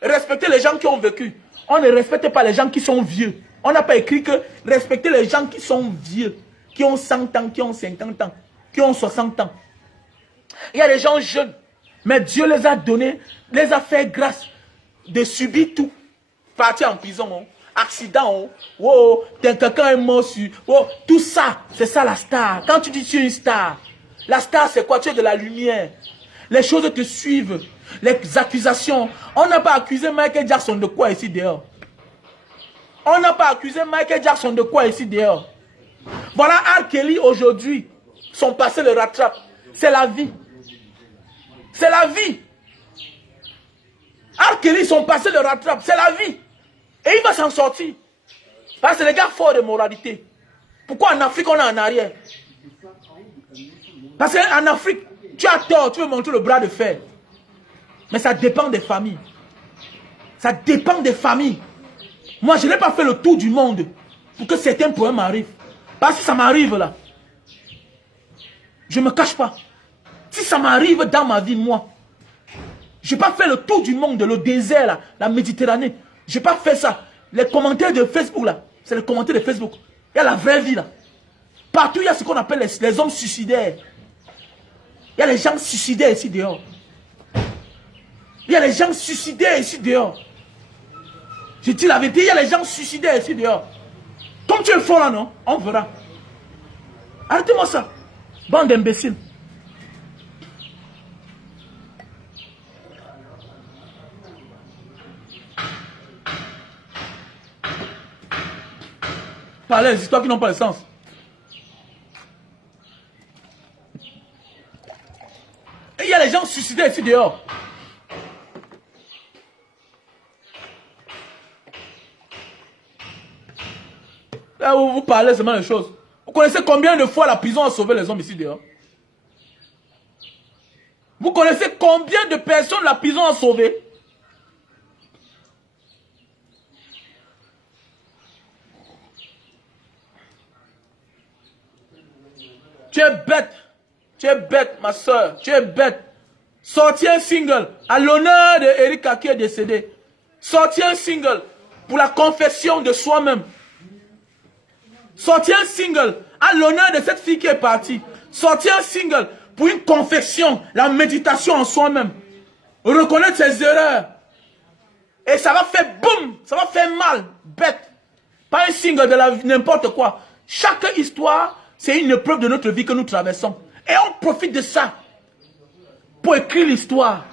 respecter les gens qui ont vécu. On ne respecte pas les gens qui sont vieux. On n'a pas écrit que respecter les gens qui sont vieux, qui ont 100 ans, qui ont 50 ans, qui ont 60 ans. Il y a des gens jeunes, mais Dieu les a donnés, les a fait grâce de subir tout. Partir en prison, hein. Accident, oh, quelqu'un est mort sur, oh, tout ça, c'est ça la star. Quand tu dis tu es une star, la star c'est quoi? Tu es de la lumière. Les choses te suivent, les accusations. On n'a pas accusé Michael Jackson de quoi ici dehors? On n'a pas accusé Michael Jackson de quoi ici dehors? Voilà, R. Kelly aujourd'hui, son passé le rattrape. C'est la vie. C'est la vie. R. Kelly, son passé le rattrape. C'est la vie. Et il va s'en sortir. Parce que c'est les gars forts de moralité. Pourquoi en Afrique on est en arrière? Parce qu'en Afrique, tu as tort, tu veux montrer le bras de fer. Mais ça dépend des familles. Ça dépend des familles. Moi, je n'ai pas fait le tour du monde pour que certains problèmes m'arrivent. Parce que ça m'arrive là. Je ne me cache pas. Si ça m'arrive dans ma vie, moi, je n'ai pas fait le tour du monde, le désert là, la Méditerranée. Je n'ai pas fait ça. Les commentaires de Facebook là, c'est les commentaires de Facebook. Il y a la vraie vie là. Partout, il y a ce qu'on appelle les hommes suicidaires. Il y a les gens suicidaires ici dehors. Il y a les gens suicidaires ici dehors. Je dis la vérité, il y a les gens suicidaires ici dehors. Comme tu es fort là, non? On verra. Arrêtez-moi ça. Bande d'imbéciles. Parlez les histoires qui n'ont pas de sens. Et il y a les gens suicidaires ici dehors. Là où vous parlez seulement de choses. Vous connaissez combien de fois la prison a sauvé les hommes ici dehors? Vous connaissez combien de personnes la prison a sauvé? Tu es bête, ma soeur, tu es bête. Sortir un single à l'honneur de Erika qui est décédé. Sortir un single pour la confession de soi-même. Sortir un single à l'honneur de cette fille qui est partie. Sortir un single pour une confession, la méditation en soi-même. Reconnaître ses erreurs. Et ça va faire boum, ça va faire mal, bête. Pas un single de la vie, n'importe quoi. Chaque histoire, c'est une épreuve de notre vie que nous traversons. Et on profite de ça pour écrire l'histoire.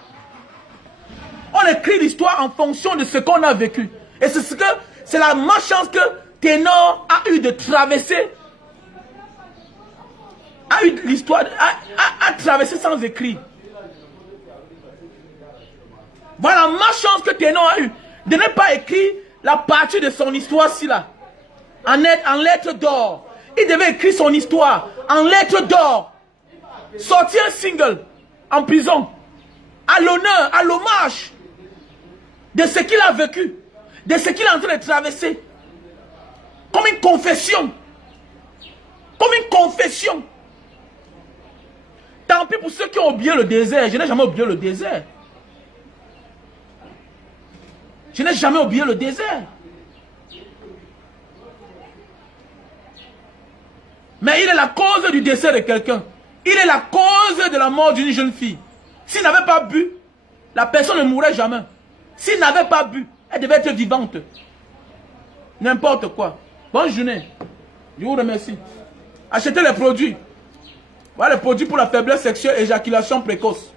On écrit l'histoire en fonction de ce qu'on a vécu. Et c'est la malchance que Ténor a eu de traverser. A eu l'histoire, a traversé sans écrit. Voilà ma chance que Ténon a eu de ne pas écrire la partie de son histoire-ci là. En lettres d'or. Il devait écrire son histoire en lettres d'or. Sortir un single en prison. À l'honneur, à l'hommage de ce qu'il a vécu. De ce qu'il est en train de traverser. Comme une confession. Comme une confession. Tant pis pour ceux qui ont oublié le désert. Je n'ai jamais oublié le désert. Je n'ai jamais oublié le désert. Mais il est la cause du décès de quelqu'un. Il est la cause de la mort d'une jeune fille. S'il n'avait pas bu, la personne ne mourrait jamais. S'il n'avait pas bu, elle devait être vivante. N'importe quoi. Bonne journée. Je vous remercie. Achetez les produits. Voilà les produits pour la faiblesse sexuelle, éjaculation précoce.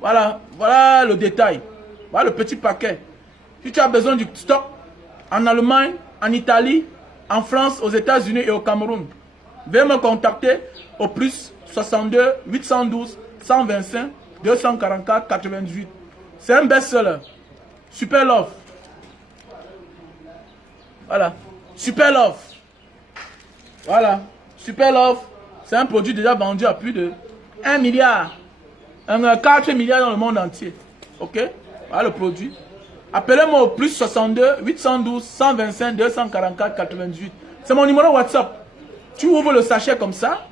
Voilà, voilà le détail. Voilà le petit paquet. Si tu as besoin du stock, en Allemagne, en Italie, en France, aux États-Unis et au Cameroun, veuillez me contacter au plus 62 812 125 244 98. C'est un best-seller. Super Love. Voilà. Super Love. Voilà. Super Love. C'est un produit déjà vendu à plus de 1 milliard. 4 milliards dans le monde entier. Ok? Voilà le produit. Appelez-moi au plus 62 812 125 244 98. C'est mon numéro WhatsApp. Tu ouvres le sachet comme ça.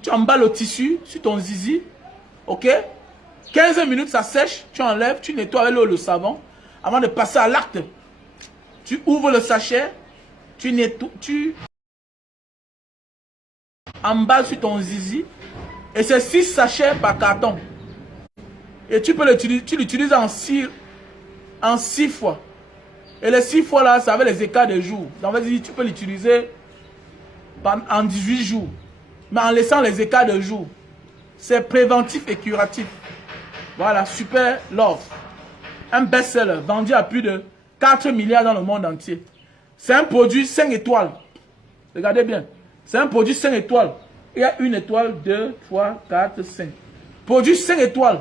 Tu emballes le tissu sur ton zizi. Ok? 15 minutes, ça sèche. Tu enlèves, tu nettoies avec l'eau le savon. Avant de passer à l'acte. Tu ouvres le sachet. Tu nettoies. Tu emballes sur ton zizi. Et c'est 6 sachets par carton. Et tu peux l'utiliser. Tu l'utilises en 6 fois. Et les 6 fois là, ça avait les écarts de jours. Donc vas-y, tu peux l'utiliser en 18 jours. Mais en laissant les écarts de jours. C'est préventif et curatif. Voilà, Super Love. Un best-seller vendu à plus de 4 milliards dans le monde entier. C'est un produit 5 étoiles. Regardez bien. C'est un produit 5 étoiles. Il y a 1 étoile, 2, 3, 4, 5. Produit 5 étoiles.